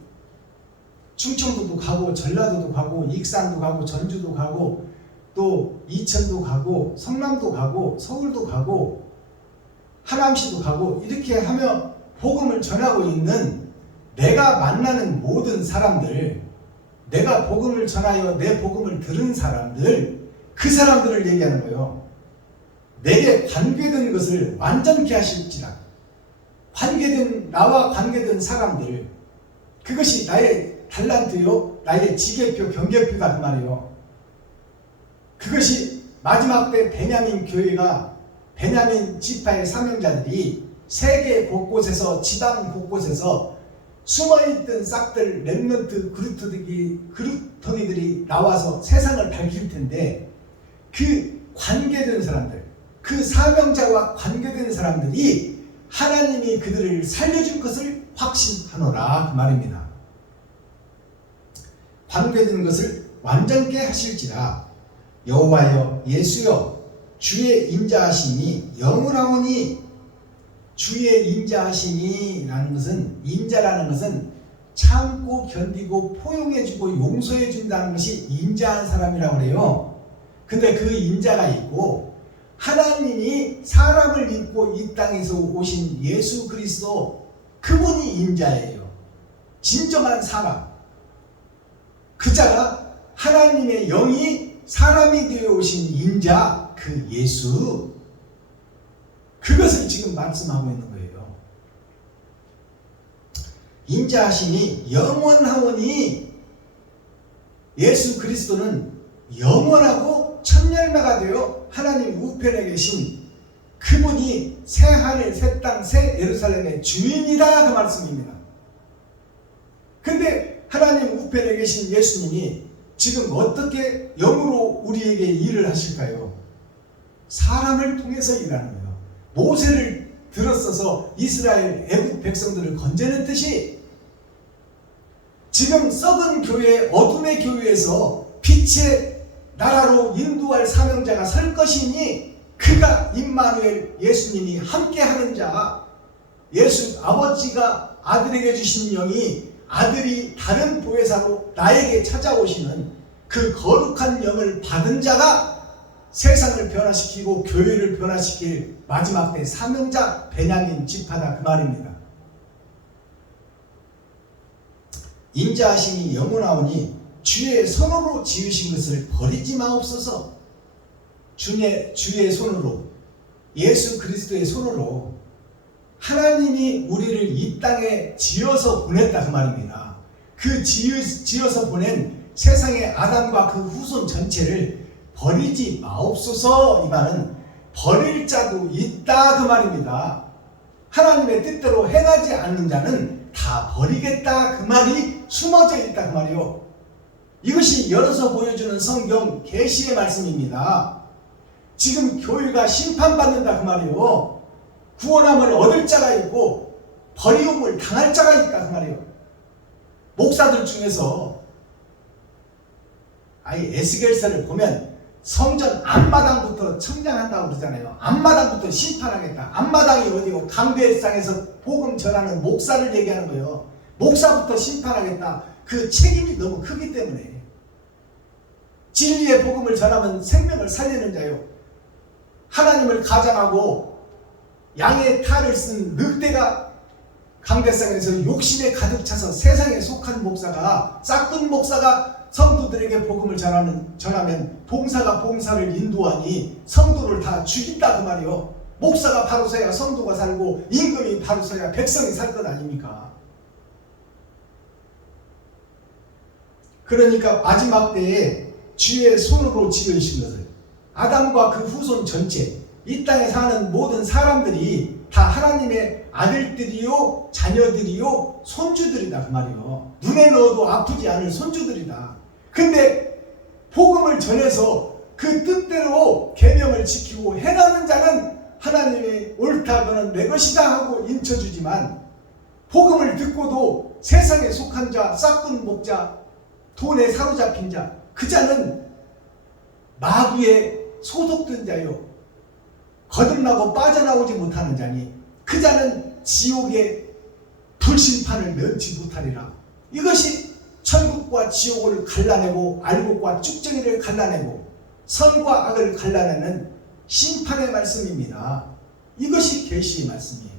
충청도도 가고 전라도도 가고 익산도 가고 전주도 가고 또 이천도 가고 성남도 가고 서울도 가고 하남시도 가고 이렇게 하며 복음을 전하고 있는 내가 만나는 모든 사람들, 내가 복음을 전하여 내 복음을 들은 사람들, 그 사람들을 얘기하는 거예요. 내게 관계된 것을 완전케 하실지라. 나와 관계된 사람들, 그것이 나의 달란트요, 나의 지게표, 경계표다 그 말이에요. 그것이 마지막 때 베냐민 교회가, 베냐민 지파의 사명자들이 세계 곳곳에서, 지방 곳곳에서 숨어있던 싹들, 렘넌트 그루터니들이 나와서 세상을 밝힐 텐데, 그 관계된 사람들, 그 사명자와 관계된 사람들이 하나님이 그들을 살려줄 것을 확신하노라 그 말입니다. 관계된 것을 완전케 하실지라. 여호와여 예수여 주의 인자하심이 영원하오니. 주의 인자하심이라는 것은, 인자라는 것은 참고 견디고 포용해주고 용서해준다는 것이 인자한 사람이라고 그래요. 근데 그 인자가 있고, 하나님이 사람을 입고 이 땅에서 오신 예수 그리스도, 그분이 인자예요. 진정한 사람. 그 자가 하나님의 영이 사람이 되어 오신 인자, 그 예수, 그것을 지금 말씀하고 있는 거예요. 인자하심이 영원하오니. 예수 그리스도는 영원하고 천열매가 되어 하나님 우편에 계신 그분이 새 하늘 새 땅 새 예루살렘의 주인이다 그 말씀입니다. 근데 하나님 우편에 계신 예수님이 지금 어떻게 영으로 우리에게 일을 하실까요? 사람을 통해서 일하는 거예요. 모세를 들어서서 이스라엘 애국 백성들을 건져냈듯이 지금 썩은 교회, 어둠의 교회에서 빛의 나라로 인도할 사명자가 설 것이니, 그가 임마누엘 예수님이 함께하는 자, 예수 아버지가 아들에게 주신 영이 아들이 다른 보혜사로 나에게 찾아오시는 그 거룩한 영을 받은 자가 세상을 변화시키고 교회를 변화시킬 마지막 때 사명자 베냐민 지파다 그 말입니다. 인자하심이 영원하오니 주의 손으로 지으신 것을 버리지 마옵소서. 주의 손으로, 예수 그리스도의 손으로 하나님이 우리를 이 땅에 지어서 보냈다 그 말입니다. 그 지어서 보낸 세상의 아담과 그 후손 전체를 버리지 마옵소서. 이 말은 버릴 자도 있다 그 말입니다. 하나님의 뜻대로 행하지 않는 자는 다 버리겠다 그 말이 숨어져 있다 그 말이요. 이것이 열어서 보여주는 성경 계시의 말씀입니다. 지금 교회가 심판받는다 그 말이요. 구원함을 얻을 자가 있고 버리움을 당할 자가 있다 그 말이요. 목사들 중에서 에스겔서를 보면 성전 앞마당부터 청장한다고 그러잖아요. 앞마당부터 심판하겠다. 앞마당이 어디고 강대상에서 복음 전하는 목사를 얘기하는 거예요. 목사부터 심판하겠다. 그 책임이 너무 크기 때문에. 진리의 복음을 전하면 생명을 살리는 자요. 하나님을 가장하고 양의 탈을 쓴 늑대가 강대상에서 욕심에 가득 차서 세상에 속한 목사가, 싹둔 목사가 성도들에게 복음을 전하면 봉사가 봉사를 인도하니 성도를 다 죽인다 그 말이요. 목사가 바로 서야 성도가 살고 임금이 바로 서야 백성이 살 것 아닙니까? 그러니까 마지막 때에 주의 손으로 지으신 것을, 아담과 그 후손 전체, 이 땅에 사는 모든 사람들이 다 하나님의 아들들이요, 자녀들이요, 손주들이다 그 말이요. 눈에 넣어도 아프지 않을 손주들이다. 근데 복음을 전해서 그 뜻대로 계명을 지키고 행하는 자는 하나님의 옳다, 너는 내 것이다 하고 인쳐주지만, 복음을 듣고도 세상에 속한 자, 싹둔 목자, 돈에 사로잡힌 자, 그 자는 마귀에 소속된 자요, 거듭나고 빠져나오지 못하는 자니 그 자는 지옥의 불심판을 면치 못하리라. 이것이 천국과 지옥을 갈라내고 알곡과 쭉정이를 갈라내고 선과 악을 갈라내는 심판의 말씀입니다. 이것이 계시의 말씀이에요.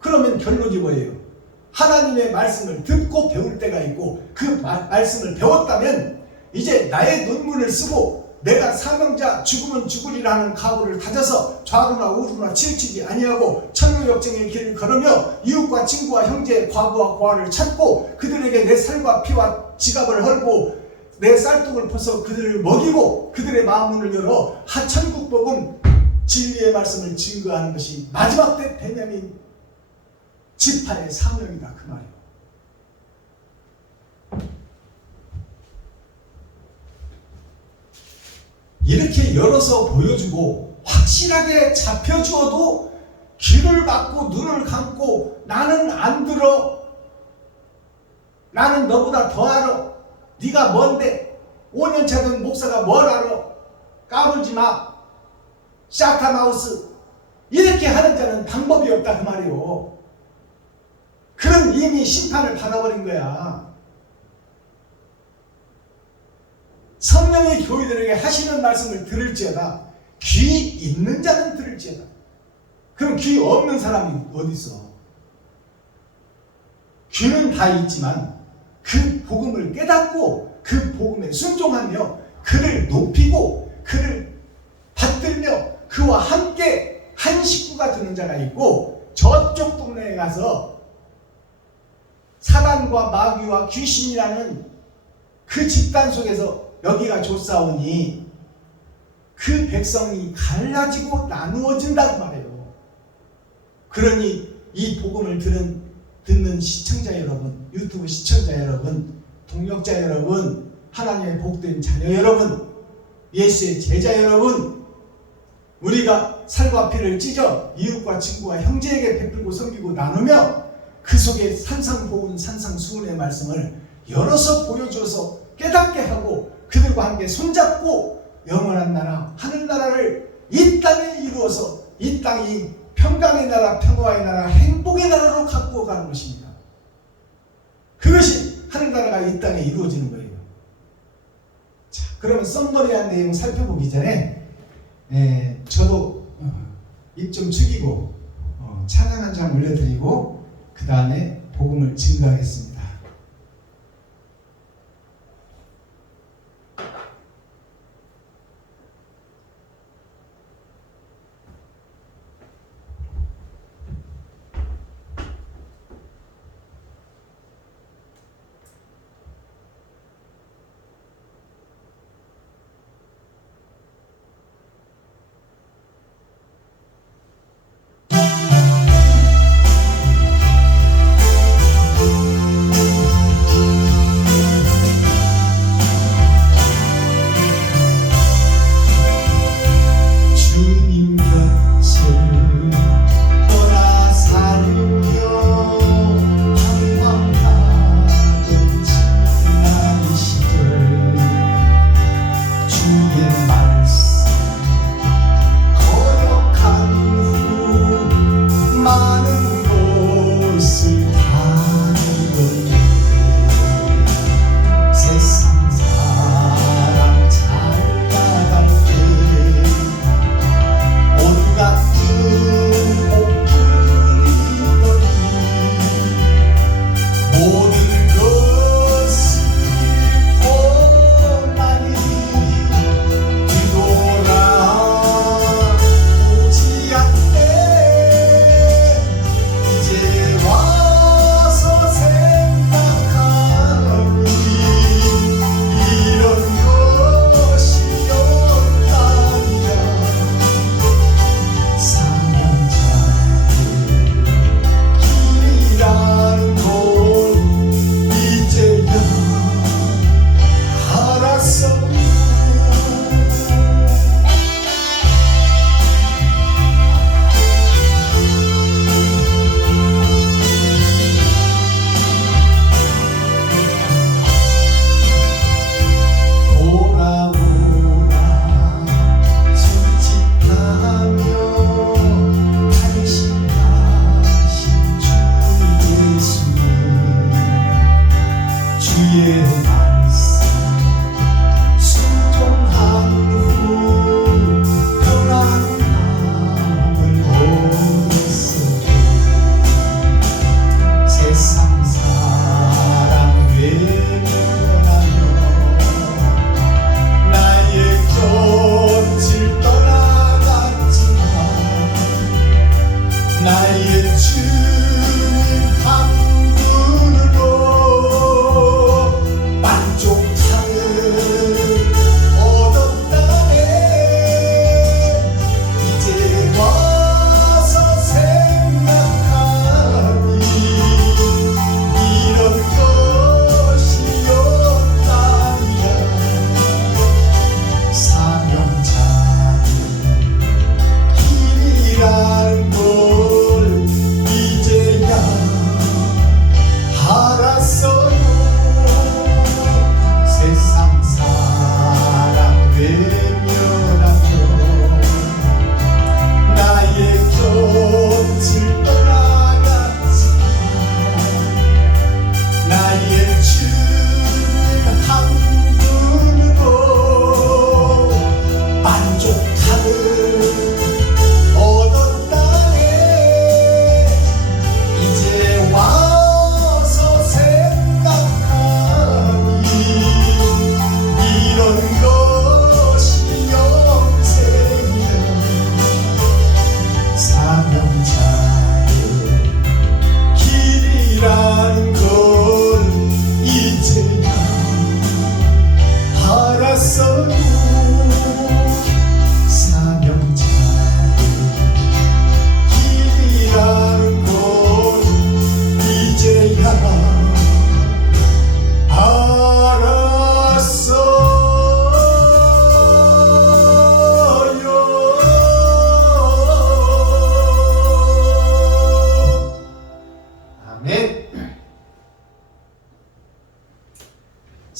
그러면 결론이 뭐예요? 하나님의 말씀을 듣고 배울 때가 있고, 그 말씀을 배웠다면 이제 나의 논문을 쓰고 내가 사명자 죽으면 죽으리라는 각오를 다져서 좌로나 우로나 치우치지 아니하고 천루역정의 길을 걸으며 이웃과 친구와 형제, 과부와 고아를 찾고 그들에게 내 살과 피와 지갑을 헐고 내 쌀떡을 퍼서 그들을 먹이고 그들의 마음문을 열어 하천국 복음 진리의 말씀을 증거하는 것이 마지막 때 베냐민 지파의 사명이다 그 말이에요. 이렇게 열어서 보여주고 확실하게 잡혀주어도 귀를 막고 눈을 감고 나는 안 들어, 나는 너보다 더 알아, 네가 뭔데, 5년차 된 목사가 뭘 알아, 까불지 마, 샤타마우스, 이렇게 하는 자는 방법이 없다 그 말이요. 그럼 이미 심판을 받아버린 거야. 성령이 교회들에게 하시는 말씀을 들을지어다. 귀 있는 자는 들을지어다. 그럼 귀 없는 사람이 어디 있어? 귀는 다 있지만 그 복음을 깨닫고 그 복음에 순종하며 그를 높이고 그를 받들며 그와 함께 한 식구가 되는 자가 있고, 저쪽 동네에 가서 사단과 마귀와 귀신이라는 그 집단 속에서 여기가 좋사오니 그 백성이 갈라지고 나누어진다 그 말이에요. 그러니 이 복음을 듣는 시청자 여러분, 유튜브 시청자 여러분, 동역자 여러분, 하나님의 복된 자녀 여러분, 예수의 제자 여러분, 우리가 살과 피를 찢어 이웃과 친구와 형제에게 베풀고 섬기고 나누며 그 속에 산상보훈 산상수훈의 말씀을 열어서 보여줘서 깨닫게 하고 그들과 함께 손잡고 영원한 나라 하늘나라를 이 땅에 이루어서 이 땅이 평강의 나라, 평화의 나라, 행복의 나라로 갖고 가는 것입니다. 그것이 하늘나라가 이 땅에 이루어지는 거예요. 자, 그러면 썸머리한 내용 살펴보기 전에 저도 입 좀 축이고 찬양 한 장 올려드리고 그 다음에 복음을 증거하겠습니다.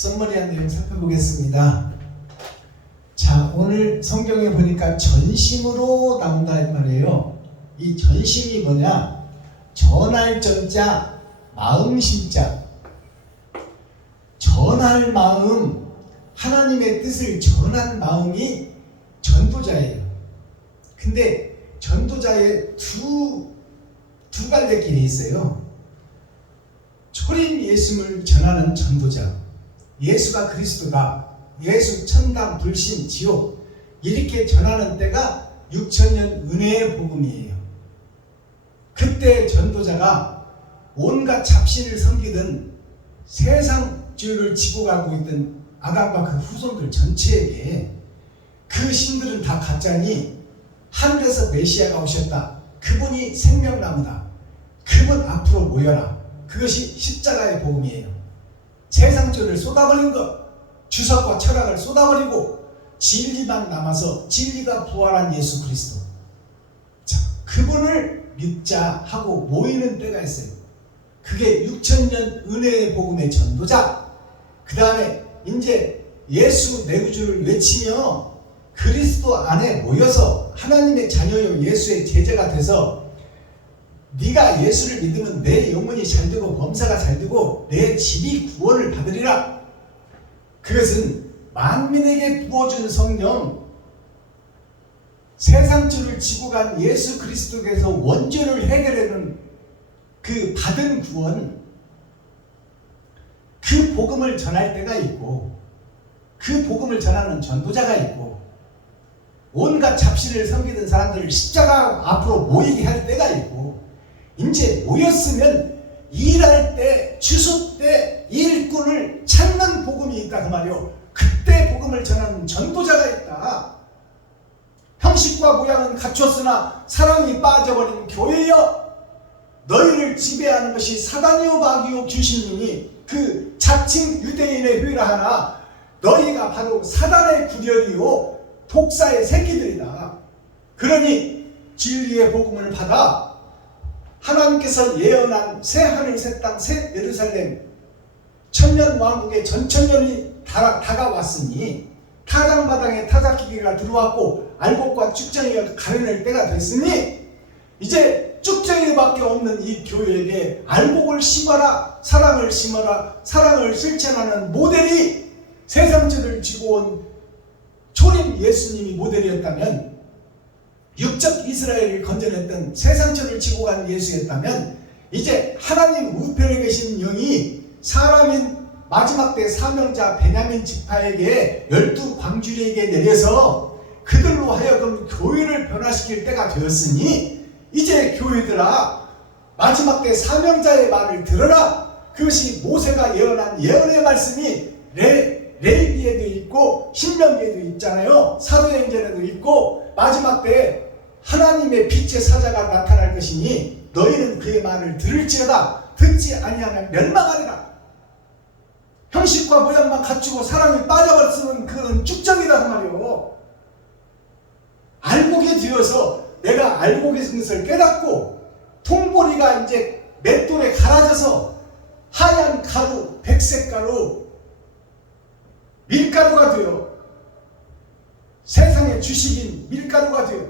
썸머리한 내용 살펴보겠습니다. 자, 오늘 성경에 보니까 전심으로 나온다 이 말이에요. 이 전심이 뭐냐? 전할 전자, 마음 심자. 전할 마음, 하나님의 뜻을 전하는 마음이 전도자예요. 근데 전도자의 두 갈래길이 있어요. 초림 예수를 전하는 전도자, 예수가 그리스도다, 예수 천당 불신 지옥 이렇게 전하는 때가 6,000년 은혜의 복음이에요. 그때 전도자가 온갖 잡신을 섬기던 세상주의를 지고 가고 있던 아담과 그 후손들 전체에게 그 신들은 다 가짜니 하늘에서 메시아가 오셨다. 그분이 생명나무다. 그분 앞으로 모여라. 그것이 십자가의 복음이에요. 세상주의를 쏟아버린 것, 주석과 철학을 쏟아버리고 진리만 남아서 진리가 부활한 예수 그리스도. 자, 그분을 믿자 하고 모이는 때가 있어요. 그게 6,000년 은혜의 복음의 전도자. 그 다음에 이제 예수 내 구주를 외치며 그리스도 안에 모여서 하나님의 자녀요 예수의 제자가 돼서 네가 예수를 믿으면 내 영혼이 잘되고 범사가 잘되고 내 집이 구원을 받으리라. 그것은 만민에게 부어준 성령, 세상주를 지고 간 예수 그리스도께서 원죄를 해결하는 그 받은 구원, 그 복음을 전할 때가 있고 그 복음을 전하는 전도자가 있고 온갖 잡신을 섬기던 사람들을 십자가 앞으로 모이게 할 때가 있고 이제 모였으면 일할 때, 주소 때 일꾼을 찾는 복음이 있다 그 말이요. 그때 복음을 전하는 전도자가 있다. 형식과 모양은 갖췄으나 사랑이 빠져버린 교회여, 너희를 지배하는 것이 사단이요 마귀요 귀신이니 그 자칭 유대인의 회라 하나 너희가 바로 사단의 구렬이요 독사의 새끼들이다. 그러니 진리의 복음을 받아 하나님께서 예언한 새 하늘 새 땅 새 예루살렘 천년 왕국의 전천년이 다가왔으니 타당마당에 타작기계가 들어왔고 알곡과 쭉정이가 가려낼 때가 됐으니 이제 쭉정이밖에 없는 이 교회에게 알곡을 심어라, 사랑을 심어라, 사랑을 실천하는 모델이 세상주를 지고 온 초림 예수님이 모델이었다면, 육적 이스라엘을 건져냈던 세상주를 지고 간 예수였다면, 이제 하나님 우편에 계신 영이 사람인 마지막 때 사명자 베냐민 지파에게 12 광주리에게 내려서 그들로 하여금 교회를 변화시킬 때가 되었으니 이제 교회들아 마지막 때 사명자의 말을 들어라. 그것이 모세가 예언한 예언의 말씀이 레위기에도 있고 신명기에도 있잖아요. 사도행전에도 있고 마지막 때 하나님의 빛의 사자가 나타날 것이니 너희는 그의 말을 들을지어다. 듣지 아니하면 멸망하리라. 형식과 모양만 갖추고 사랑이 빠져버렸으면 그건 쭉정이다 그 말이요. 알곡이 되어서 내가 알곡의 것을 깨닫고 통보리가 이제 맷돌에 갈아져서 하얀 가루, 백색 가루, 밀가루가 되어 세상의 주식인 밀가루가 되어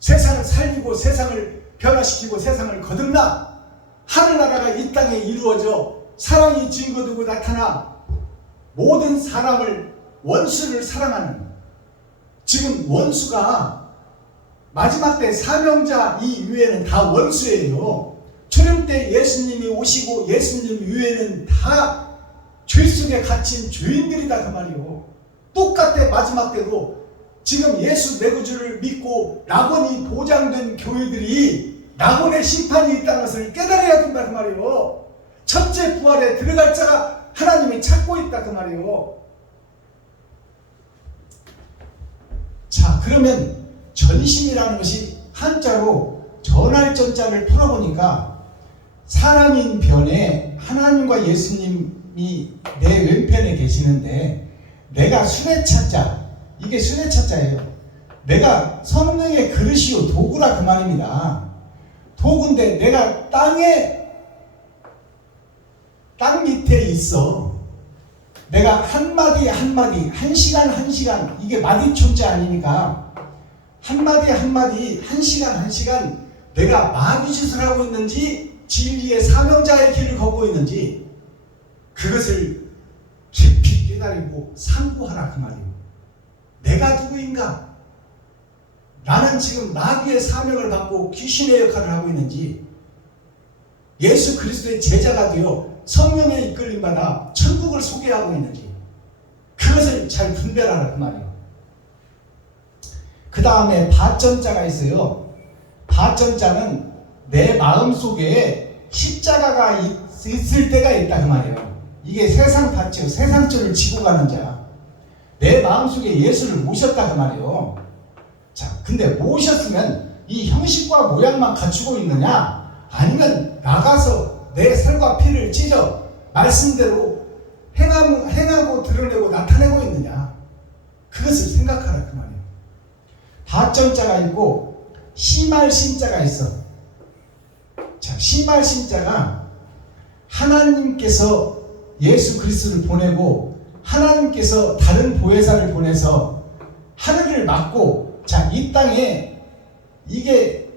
세상을 살리고 세상을 변화시키고 세상을 거듭나 하늘나라가 이 땅에 이루어져 사랑이 증거되고 나타나 모든 사람을 원수를 사랑하는, 지금 원수가 마지막 때 사명자 이외에는 다 원수예요. 초림 때 예수님이 오시고 예수님 이외에는 다 죄 속에 갇힌 죄인들이다 그 말이요. 똑같아. 마지막 때도 지금 예수 내 구주를 믿고 낙원이 보장된 교회들이 낙원의 심판이 있다는 것을 깨달아야 된다 그 말이요. 첫째 부활에 들어갈 자가 하나님이 찾고 있다 그 말이요. 자, 그러면 전심이라는 것이 한자로 전할 전자를 풀어보니까 사람인 변에 하나님과 예수님이 내 왼편에 계시는데 내가 수레차자, 이게 수레차자예요. 내가 성령의 그릇이요 도구라 그 말입니다. 도구인데 내가 땅 밑에 있어. 내가 한마디 한마디, 한 시간 한 시간, 이게 마디촌자 아니니까 한마디 한마디, 한 시간 한 시간 내가 마귀짓을 하고 있는지 진리의 사명자의 길을 걷고 있는지 그것을 깊이 깨달고 상고하라 그 말이에요. 내가 누구인가? 나는 지금 마귀의 사명을 받고 귀신의 역할을 하고 있는지, 예수 그리스도의 제자가 되어 성령의 이끌림 받아 천국을 소개하고 있는지, 그것을 잘 분별하라 그 말이에요. 그 다음에 바전자가 있어요. 바전자는 내 마음속에 십자가가 있을 때가 있다 그 말이에요. 이게 세상 밭이요, 세상전을 지고 가는 자. 내 마음속에 예수를 모셨다 그 말이에요. 자, 근데 모셨으면 이 형식과 모양만 갖추고 있느냐, 아니면 나가서 내 살과 피를 찢어 말씀대로 행하고 드러내고 나타내고 있느냐, 그것을 생각하라 그 말이에요. 바전자가 있고 시말신자가 있어. 자, 시말신자가 하나님께서 예수 그리스도를 보내고 하나님께서 다른 보혜사를 보내서 하늘을 막고, 자, 이 땅에 이게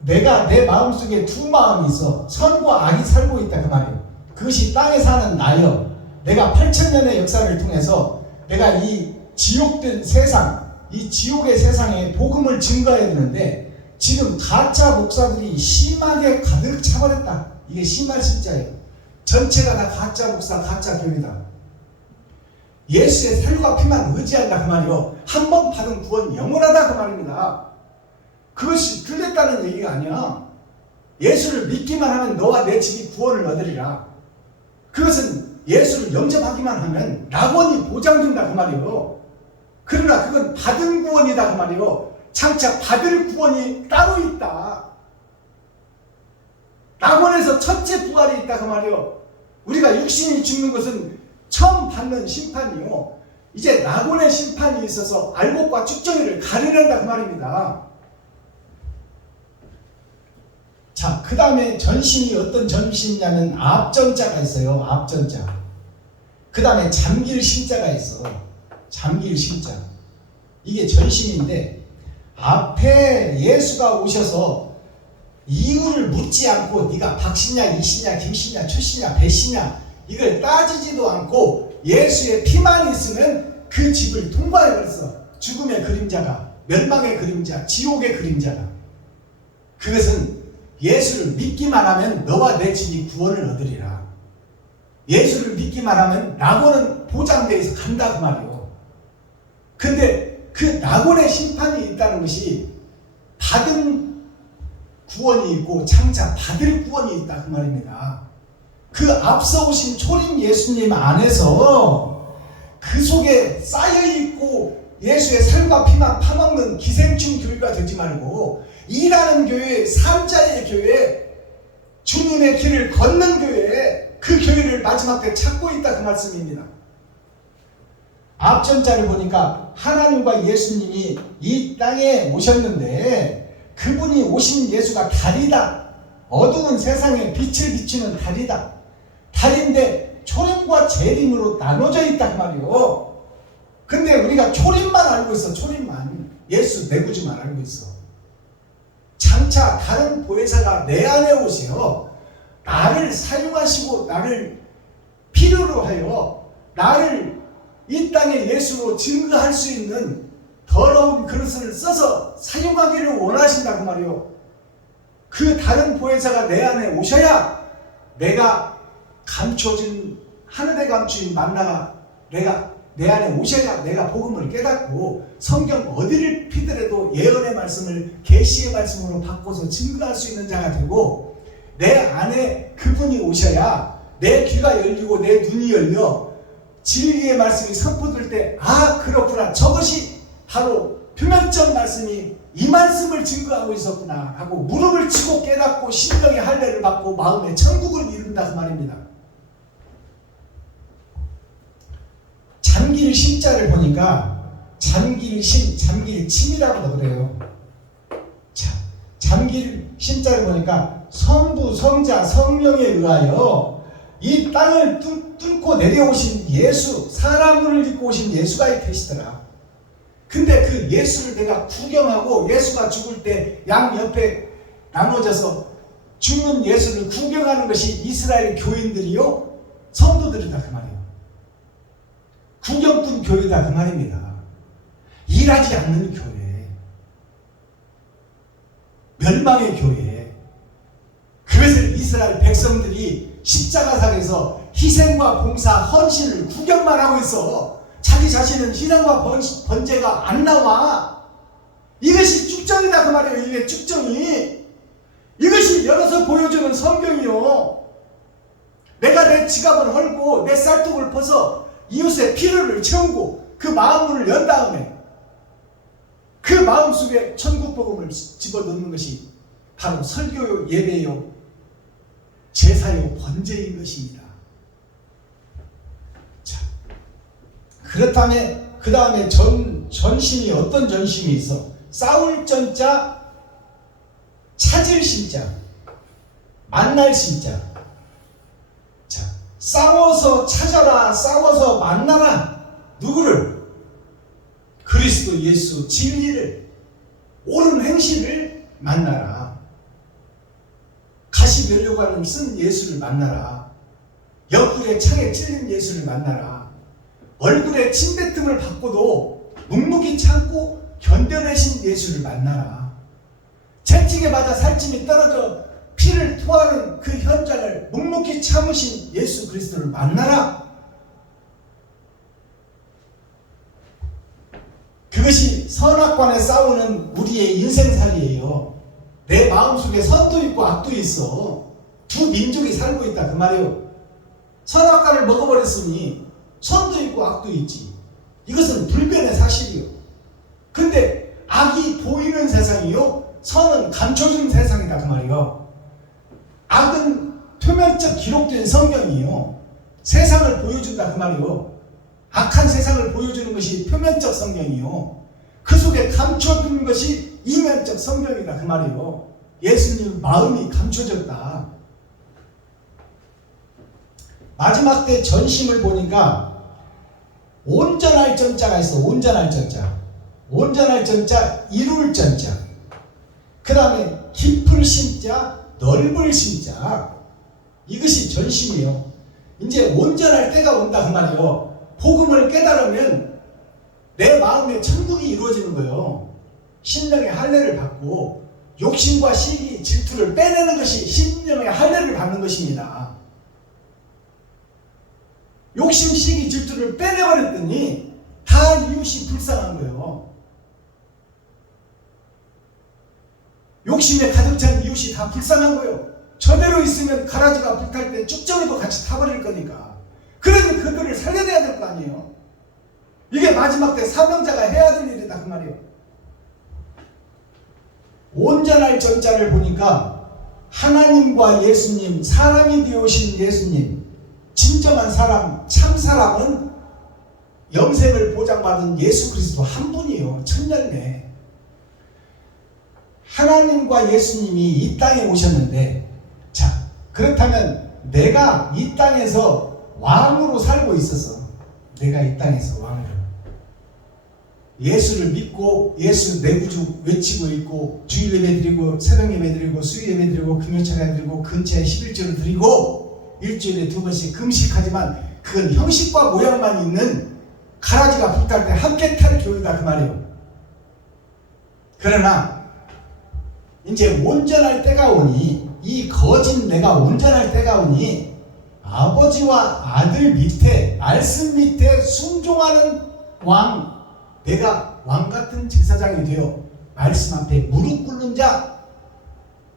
내가 내 마음속에 두 마음이 있어. 선과 악이 살고 있다 그 말이에요. 그것이 땅에 사는 나여. 내가 8,000년의 역사를 통해서 내가 이 지옥된 세상, 이 지옥의 세상에 복음을 증거해야 되는데 지금 가짜 목사들이 심하게 가득 차버렸다. 이게 시말신자예요. 전체가 다 가짜 목사, 가짜 교회다. 예수의 살과 피만 의지한다 그 말이요. 한 번 받은 구원 영원하다 그 말입니다. 그것이 틀렸다는 얘기가 아니야. 예수를 믿기만 하면 너와 내 집이 구원을 얻으리라. 그것은 예수를 영접하기만 하면 낙원이 보장된다 그 말이요. 그러나 그건 받은 구원이다 그 말이요. 장차 받을 구원이 따로 있다. 낙원에서 첫째 부활이 있다 그 말이요. 우리가 육신이 죽는 것은 처음 받는 심판이요, 이제 낙원의 심판이 있어서 알곡과 쭉정이를 가려낸다 그 말입니다. 자, 그 다음에 전신이 어떤 전신이냐면 앞전자가 있어요. 앞전자. 그 다음에 잠길신자가 있어. 잠길신자. 이게 전신인데 앞에 예수가 오셔서 이유를 묻지 않고 네가 박씨냐 이씨냐 김씨냐 최씨냐 배씨냐 이걸 따지지도 않고 예수의 피만 있으면 그 집을 통과해버렸어. 죽음의 그림자가, 멸망의 그림자, 지옥의 그림자가. 그것은 예수를 믿기만 하면 너와 내 집이 구원을 얻으리라. 예수를 믿기만 하면 낙원은 보장되어 있어 간다 그 말이요. 근데 그 낙원의 심판이 있다는 것이 받은 구원이 있고 장차 받을 구원이 있다 그 말입니다. 그 앞서 오신 초림 예수님 안에서 그 속에 쌓여있고 예수의 살과 피만 파먹는 기생충 교회가 되지 말고 일하는 교회, 삶자의 교회, 주님의 길을 걷는 교회, 그 교회를 마지막 때 찾고 있다 그 말씀입니다. 앞전자를 보니까 하나님과 예수님이 이 땅에 오셨는데 그분이 오신 예수가 달이다. 어두운 세상에 빛을 비추는 달이다. 달인데 초림과 재림으로 나눠져 있단 말이요. 근데 우리가 초림만 알고 있어. 초림만. 예수 내구주만 알고 있어. 장차 다른 보혜사가 내 안에 오세요. 나를 사용하시고 나를 필요로 하여 나를 이 땅에 예수로 증거할 수 있는 더러운 그릇을 써서 사용하기를 원하신다고 말이요. 그 다른 보혜사가 내 안에 오셔야 내가 감춰진 하늘에 감추인 만나가 내가 내 안에 오셔야 내가 복음을 깨닫고 성경 어디를 피더라도 예언의 말씀을 계시의 말씀으로 바꿔서 증거할 수 있는 자가 되고, 내 안에 그분이 오셔야 내 귀가 열리고 내 눈이 열려 진리의 말씀이 선포될 때 아 그렇구나, 저것이 바로 표면적 말씀이 이 말씀을 증거하고 있었구나 하고 무릎을 치고 깨닫고 심령의 할례를 받고 마음의 천국을 이룬다 그 말입니다. 잠길 심자를 보니까 잠길 침이라고 그래요. 자, 잠길 심자를 보니까 성부, 성자, 성령에 의하여 이 땅을 뚫고 내려오신 예수, 사람을 입고 오신 예수가 계시더라. 근데 그 예수를 내가 구경하고 예수가 죽을 때 양 옆에 나눠져서 죽는 예수를 구경하는 것이 이스라엘 교인들이요, 성도들이다 그 말이에요. 구경꾼 교회다 그 말입니다. 일하지 않는 교회, 멸망의 교회. 그것을 이스라엘 백성들이 십자가상에서 희생과 봉사, 헌신을 구경만 하고 있어. 자기 자신은 희생과 번제가 안 나와. 이것이 축정이다 그 말이에요. 이게 축정이. 이것이 열어서 보여주는 성경이요. 내가 내 지갑을 헐고 내 쌀떡을 벗어 이웃의 필요를 채우고 그 마음문을 연 다음에 그 마음속에 천국 복음을 집어넣는 것이 바로 설교요, 예배요, 제사요, 번제인 것입니다. 자, 그렇다면 그 다음에 전심이 어떤 전심이 있어? 싸울 전자, 찾을 신자, 만날 신자. 자, 싸워서 찾아라, 싸워서 만나라. 누구를? 그리스도 예수 진리를, 옳은 행실을 만나라. 가시면류관을 쓴 예수를 만나라. 옆구리에 창에 찔린 예수를 만나라. 얼굴에 침뱉음을 받고도 묵묵히 참고 견뎌내신 예수를 만나라. 채찍에 맞아 살찜이 떨어져 피를 토하는 그 현장을 묵묵히 참으신 예수 그리스도를 만나라. 그것이 선악관에 싸우는 우리의 인생살이에요. 내 마음속에 선도 있고 악도 있어. 두 민족이 살고 있다 그 말이에요. 선악과를 먹어버렸으니 선도 있고 악도 있지. 이것은 불변의 사실이요. 근데 악이 보이는 세상이요, 선은 감춰진 세상이다 그 말이에요. 악은 표면적 기록된 성경이요, 세상을 보여준다 그 말이요. 악한 세상을 보여주는 것이 표면적 성경이요, 그 속에 감춰둔 것이 이면적 성경이다 그 말이요. 예수님 마음이 감춰졌다. 마지막 때 전심을 보니까 온전할 전자가 있어. 온전할 전자, 온전할 전자, 이룰 전자. 그 다음에 깊을 심자, 넓을 심자. 이것이 전심이에요. 이제 온전할 때가 온다 그 말이에요. 복음을 깨달으면 내 마음에 천국이 이루어지는 거예요. 신령의 할례를 받고 욕심과 시기, 질투를 빼내는 것이 신령의 할례를 받는 것입니다. 욕심, 시기, 질투를 빼내버렸더니 다 이웃이 불쌍한 거예요. 욕심에 가득 찬 이웃이 다 불쌍한 거예요. 저대로 있으면 가라지가 불탈 때 쭉정이도 같이 타버릴 거니까. 그러니 그들을 살려내야 될 거 아니에요. 이게 마지막 때 사명자가 해야 될 일이다 그 말이에요. 온전할 전자를 보니까 하나님과 예수님, 사람이 되어오신 예수님, 진정한 사람, 참 사람은 영생을 보장받은 예수 그리스도 한 분이에요. 천년내. 하나님과 예수님이 이 땅에 오셨는데, 자, 그렇다면 내가 이 땅에서 왕으로 살고 있어서, 내가 이 땅에서 왕으로 예수를 믿고 예수 내구주 외치고 있고, 주일 예배 드리고 새벽 예배 드리고 수요 예배 드리고 금요철에 드리고 근처에 11조를 드리고 일주일에 2번씩 금식하지만 그건 형식과 모양만 있는 가라지가 불탈 때 함께 탈 교회다 그 말이에요. 그러나 이제 온전할 때가 오니, 이 거짓 내가 온전할 때가 오니 아버지와 아들 밑에, 말씀 밑에 순종하는 왕, 내가 왕같은 제사장이 되어 말씀 앞에 무릎 꿇는 자.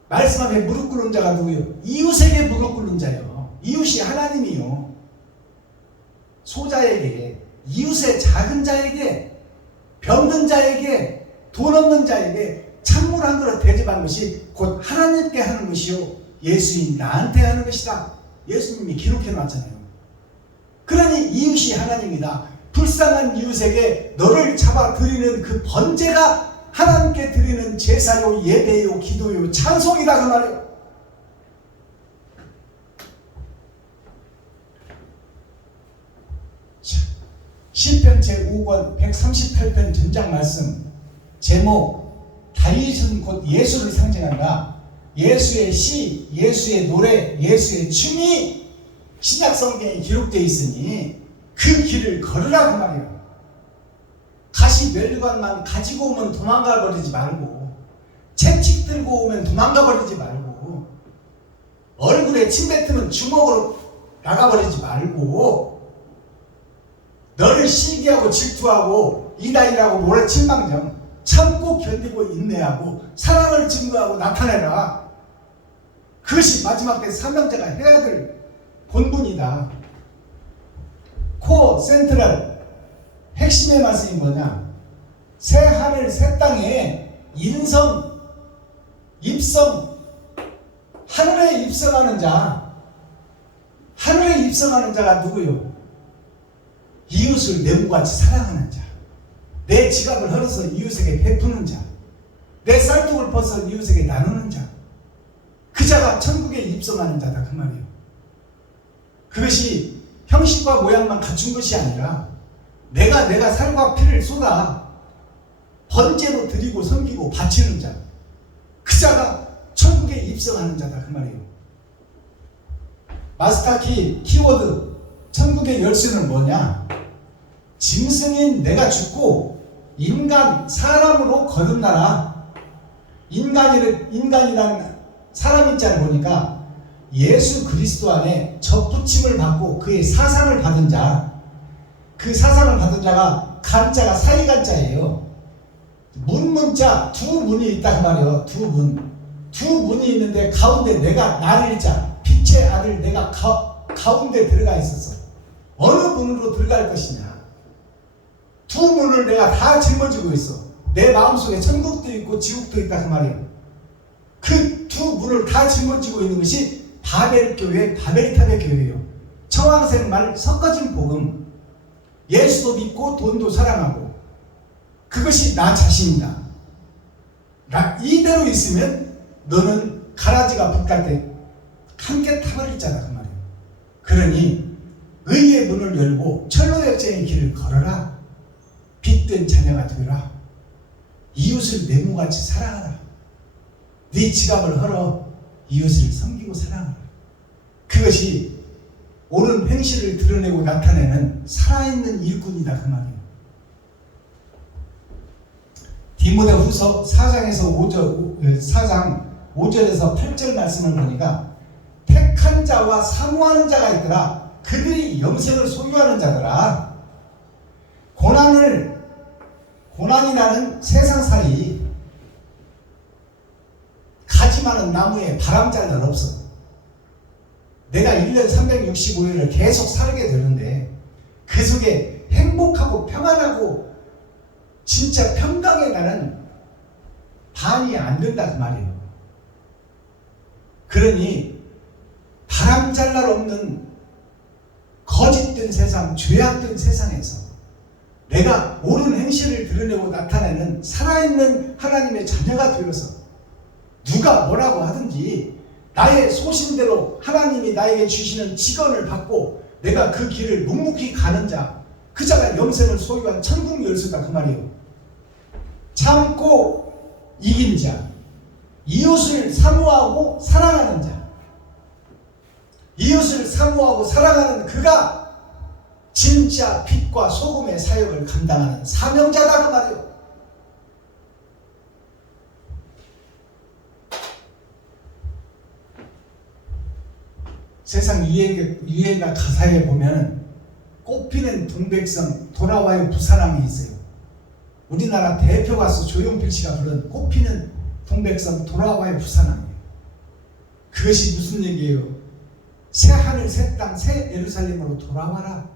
말씀 앞에 무릎 꿇는 자가 누구예요? 이웃에게 무릎 꿇는 자예요. 이웃이 하나님이요. 소자에게, 이웃의 작은 자에게, 병든 자에게, 돈 없는 자에게 찬물 한 그릇 대접하는 것이 곧 하나님께 하는 것이요, 예수인 나한테 하는 것이다. 예수님이 기록해 놨잖아요. 그러니 이웃이 하나님이다. 불쌍한 이웃에게 너를 잡아 드리는 그 번제가 하나님께 드리는 제사요, 예배요, 기도요, 찬송이다 그 말이에요. 제5권 138편 전장 말씀 제목 다윗은 곧 예수를 상징한다. 예수의 시, 예수의 노래, 예수의 춤이 신약 성경에 기록되어 있으니 그 길을 걸으라고 말이에요. 가시 멸관만 가지고 오면 도망가 버리지 말고, 채찍 들고 오면 도망가 버리지 말고, 얼굴에 침 뱉으면 주먹으로 나가버리지 말고, 너를 시기하고 질투하고 이다이라고 모래칠망정 참고 견디고 인내하고 사랑을 증거하고 나타내라. 그것이 마지막 때 사명자가 해야 될 본분이다. 코어 센트럴 핵심의 말씀이 뭐냐? 새 하늘 새 땅에 인성, 입성, 하늘에 입성하는 자, 하늘에 입성하는 자가 누구요? 이웃을 내모같이 사랑하는 자, 내 지갑을 헐어서 이웃에게 베푸는 자, 내 쌀떡을 벗어 이웃에게 나누는 자, 그 자가 천국에 입성하는 자다 그 말이에요. 그것이 형식과 모양만 갖춘 것이 아니라 내가 살과 피를 쏟아 번제로 드리고 섬기고 바치는 자, 그 자가 천국에 입성하는 자다 그 말이에요. 마스터키 키워드 천국의 열쇠는 뭐냐? 짐승인 내가 죽고 인간 사람으로 거듭나라. 인간이란 사람 입장을 보니까 예수 그리스도 안에 접붙임을 받고 그의 사상을 받은 자, 그 사상을 받은 자가 간자가 사이간자예요. 문자 두 문이 있다 그 말이에요. 두 문이 있는데 가운데 내가 나를 자, 빛의 아들 내가 가운데 들어가 있었어. 어느 문으로 들어갈 것이냐? 두 문을 내가 다 짊어지고 있어. 내 마음속에 천국도 있고 지옥도 있다 그 말이에요. 그 두 문을 다 짊어지고 있는 것이 바벨교회, 바벨탑의 교회예요. 청황생말 섞어진 복음, 예수도 믿고 돈도 사랑하고, 그것이 나 자신이다. 나 이대로 있으면 너는 가라지가 불탈 때 함께 타버릴 자다 그 말이에요. 그러니 의의 문을 열고 철로역정의 길을 걸어라. 빛된 자녀가 되라. 이웃을 내모같이 사랑하라. 네 지갑을 헐어 이웃을 섬기고 사랑하라. 그것이 옳은 행실을 드러내고 나타내는 살아있는 일꾼이다 그 말이에요. 디모데후서 4장 5절에서 8절 말씀을 보니까 택한 자와 사모하는 자가 있더라. 그들이 영생을 소유하는 자더라. 고난이라는 세상살이 가지 많은 나무에 바람잘 날 없어. 내가 1년 365일을 계속 살게 되는데 그 속에 행복하고 평안하고 진짜 평강의 날은 반이 안 된다 그 말이에요. 그러니 바람잘 날 없는 거짓된 세상, 죄악된 세상에서 내가 옳은 행실을 드러내고 나타내는 살아있는 하나님의 자녀가 되어서 누가 뭐라고 하든지 나의 소신대로 하나님이 나에게 주시는 직언을 받고 내가 그 길을 묵묵히 가는 자, 그 자가 영생을 소유한 천국 열쇠다 그 말이에요. 참고 이긴 자, 이웃을 사모하고 사랑하는 자, 이웃을 사모하고 사랑하는 그가 진짜 빛과 소금의 사역을 감당하는 사명자다 그 말이에요. 세상 유행가 가사에 보면 꽃피는 동백성 돌아와요 부사랑이 있어요. 우리나라 대표 가수 조용필 씨가 부른 꽃피는 동백성 돌아와요 부사랑이에요. 그것이 무슨 얘기예요? 새 하늘 새 땅 새 예루살렘으로 돌아와라.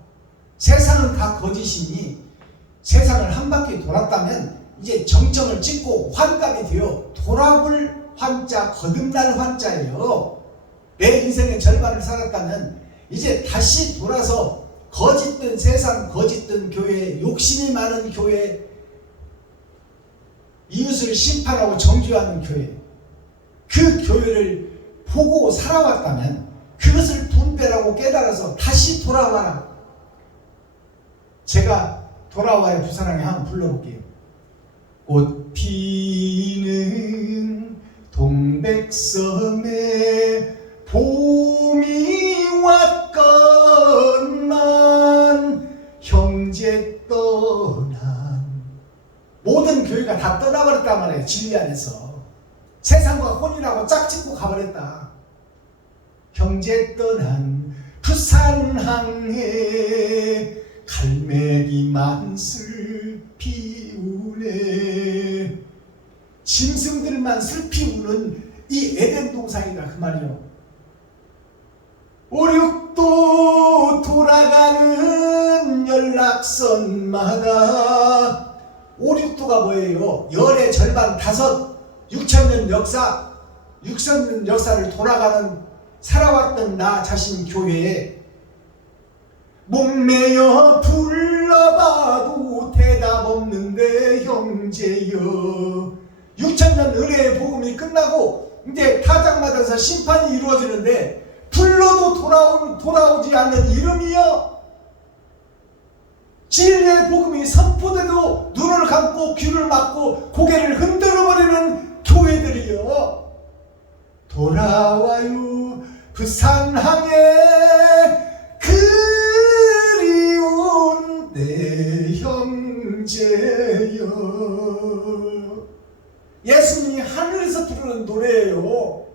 세상은 다 거짓이니 세상을 한 바퀴 돌았다면 이제 정점을 찍고 환갑이 되어 돌아볼 환자, 거듭날 환자예요. 내 인생의 절반을 살았다면 이제 다시 돌아서 거짓된 세상, 거짓된 교회, 욕심이 많은 교회, 이웃을 심판하고 정죄하는 교회, 그 교회를 보고 살아왔다면 그것을 분별하고 깨달아서 다시 돌아와라. 제가 돌아와요 부사랑에 한번 불러볼게요. 꽃 피는 동백섬에 봄이 왔건만 형제 떠난 모든 교회가 다 떠나버렸단 말이에요. 진리 안에서 세상과 혼이라고 짝짓고 가버렸다. 형제 떠난 부산항에 갈매기만 슬피 우네. 짐승들만 슬피 우는 이 에덴 동산이다 그 말이요. 오륙도 돌아가는 연락선마다 오륙도가 뭐예요? 열의 절반 6,000년 역사 6,000년 역사를 돌아가는 살아왔던 나 자신 교회에 목매여 불러봐도 대답 없는데 형제여. 6,000년 은혜의 복음이 끝나고 이제 타작마당에서 심판이 이루어지는데 불러도 돌아오지 않는 이름이여. 진리의 복음이 선포돼도 눈을 감고 귀를 막고 고개를 흔들어버리는 교회들이여. 돌아와요 부산항에 그리운 내 형제여. 예수님이 하늘에서 부르는 노래예요.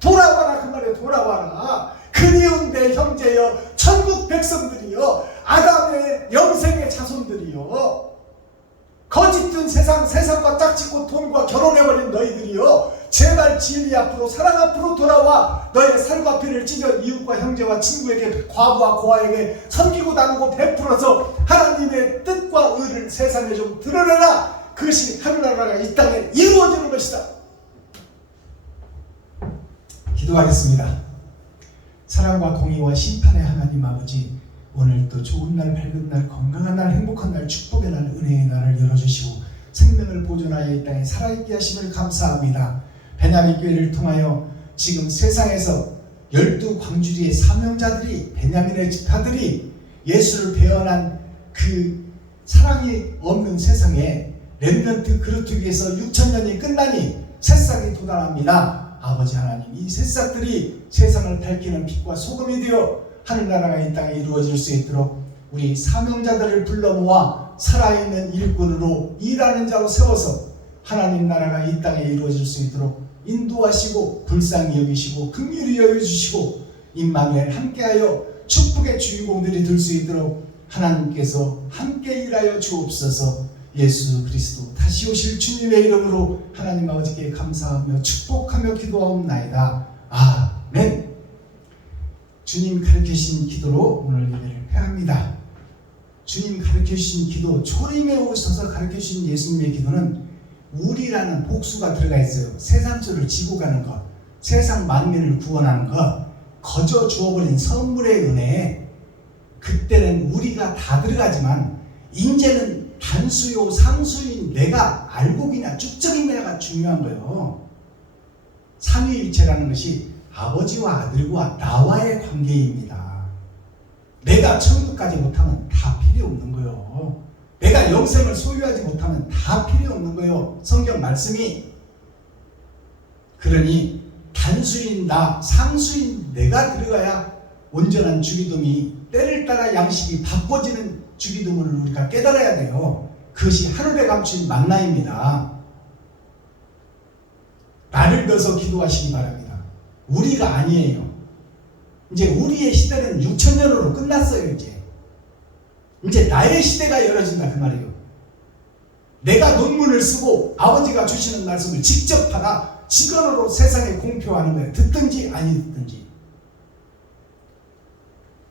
돌아와라 그 말이에요. 돌아와라. 그리운 내 형제여. 천국 백성들이여. 아담의 영생의 자손들이여. 거짓된 세상과 짝짓고 돈과 결혼해버린 너희들이여. 제발 진리 앞으로 사랑 앞으로 돌아와. 너의 살과 피를 찢어 이웃과 형제와 친구에게 과부와 고아에게 섬기고 나누고 베풀어서 하나님의 뜻과 의를 세상에 좀 드러내라. 그것이 하늘나라가 이 땅에 이루어지는 것이다. 기도하겠습니다. 사랑과 공의와 심판의 하나님 아버지, 오늘도 좋은 날, 밝은 날, 건강한 날, 행복한 날, 축복의 날, 은혜의 날을 열어주시고 생명을 보존하여 이 땅에 살아있게 하심을 감사합니다. 베냐민 교회를 통하여 지금 세상에서 12광주리의 사명자들이, 베냐민의 집사들이 예수를 배언한 그 사랑이 없는 세상에 렘넌트 그루트 위에서 6,000년이 끝나니 새싹이 돋아납니다. 아버지 하나님, 이 새싹들이 세상을 밝히는 빛과 소금이 되어 하늘나라가 이 땅에 이루어질 수 있도록 우리 사명자들을 불러 모아 살아있는 일꾼으로 일하는 자로 세워서 하나님 나라가 이 땅에 이루어질 수 있도록 인도하시고 불쌍히 여기시고 긍휼히 여겨주시고 임마누엘 함께하여 축복의 주인공들이 될 수 있도록 하나님께서 함께 일하여 주옵소서. 예수 그리스도 다시 오실 주님의 이름으로 하나님 아버지께 감사하며 축복하며 기도하옵나이다. 아멘. 주님 가르쳐주신 기도로 오늘 예배를 폐합니다. 주님 가르쳐주신 기도, 초림에 오셔서 가르쳐주신 예수님의 기도는 우리라는 복수가 들어가 있어요. 세상줄을 지고 가는 것, 세상 만민을 구원하는 것, 거저 주어버린 선물의 은혜에 그때는 우리가 다 들어가지만 이제는 단수요 상수인 내가 알고기냐 쭉적이냐가 중요한 거예요. 삼위일체라는 것이 아버지와 아들과 나와의 관계입니다. 내가 천국까지 못하면 다 필요 없는 거예요. 내가 영생을 소유하지 못하면 다 필요 없는 거예요. 성경 말씀이. 그러니 단수인 나, 상수인 내가 들어가야 온전한 주기도문이 때를 따라 양식이 바꿔지는 주기도문을 우리가 깨달아야 돼요. 그것이 하늘에 감춘 만나입니다. 나를 넣어서 기도하시기 바랍니다. 우리가 아니에요. 이제 우리의 시대는 6,000년으로 끝났어요. 이제 나의 시대가 열어진다 그 말이에요. 내가 논문을 쓰고 아버지가 주시는 말씀을 직접 받아 직언으로 세상에 공표하는 거예요. 듣든지 아니 듣든지.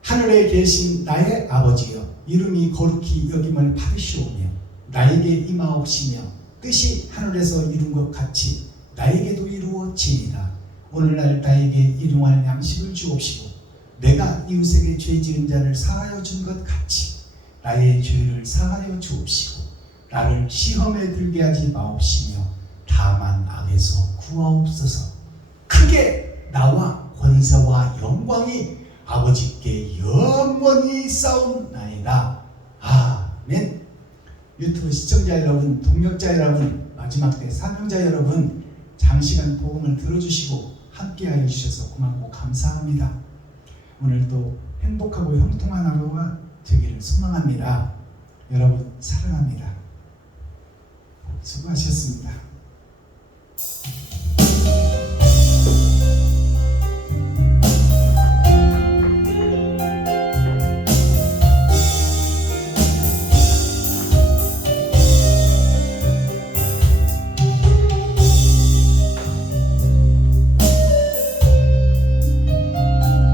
하늘에 계신 나의 아버지여, 이름이 거룩히 여김을 받으시오며 나에게 임하옵시며 뜻이 하늘에서 이룬 것 같이 나에게도 이루어지이다. 오늘날 나에게 일용할 양식을 주옵시고 내가 이웃에게 죄 지은 자를 사하여 준 것 같이 나의 죄를 사하여 주옵시고 나를 시험에 들게 하지 마옵시며 다만 악에서 구하옵소서. 크게 나와 권세와 영광이 아버지께 영원히 싸움나이다. 아멘. 유튜브 시청자 여러분, 동역자 여러분, 마지막 때 사명자 여러분, 장시간 복음을 들어주시고 함께하여 주셔서 고맙고 감사합니다. 오늘도 행복하고 형통한 하루가 되기를 소망합니다. 여러분 사랑합니다. 수고하셨습니다.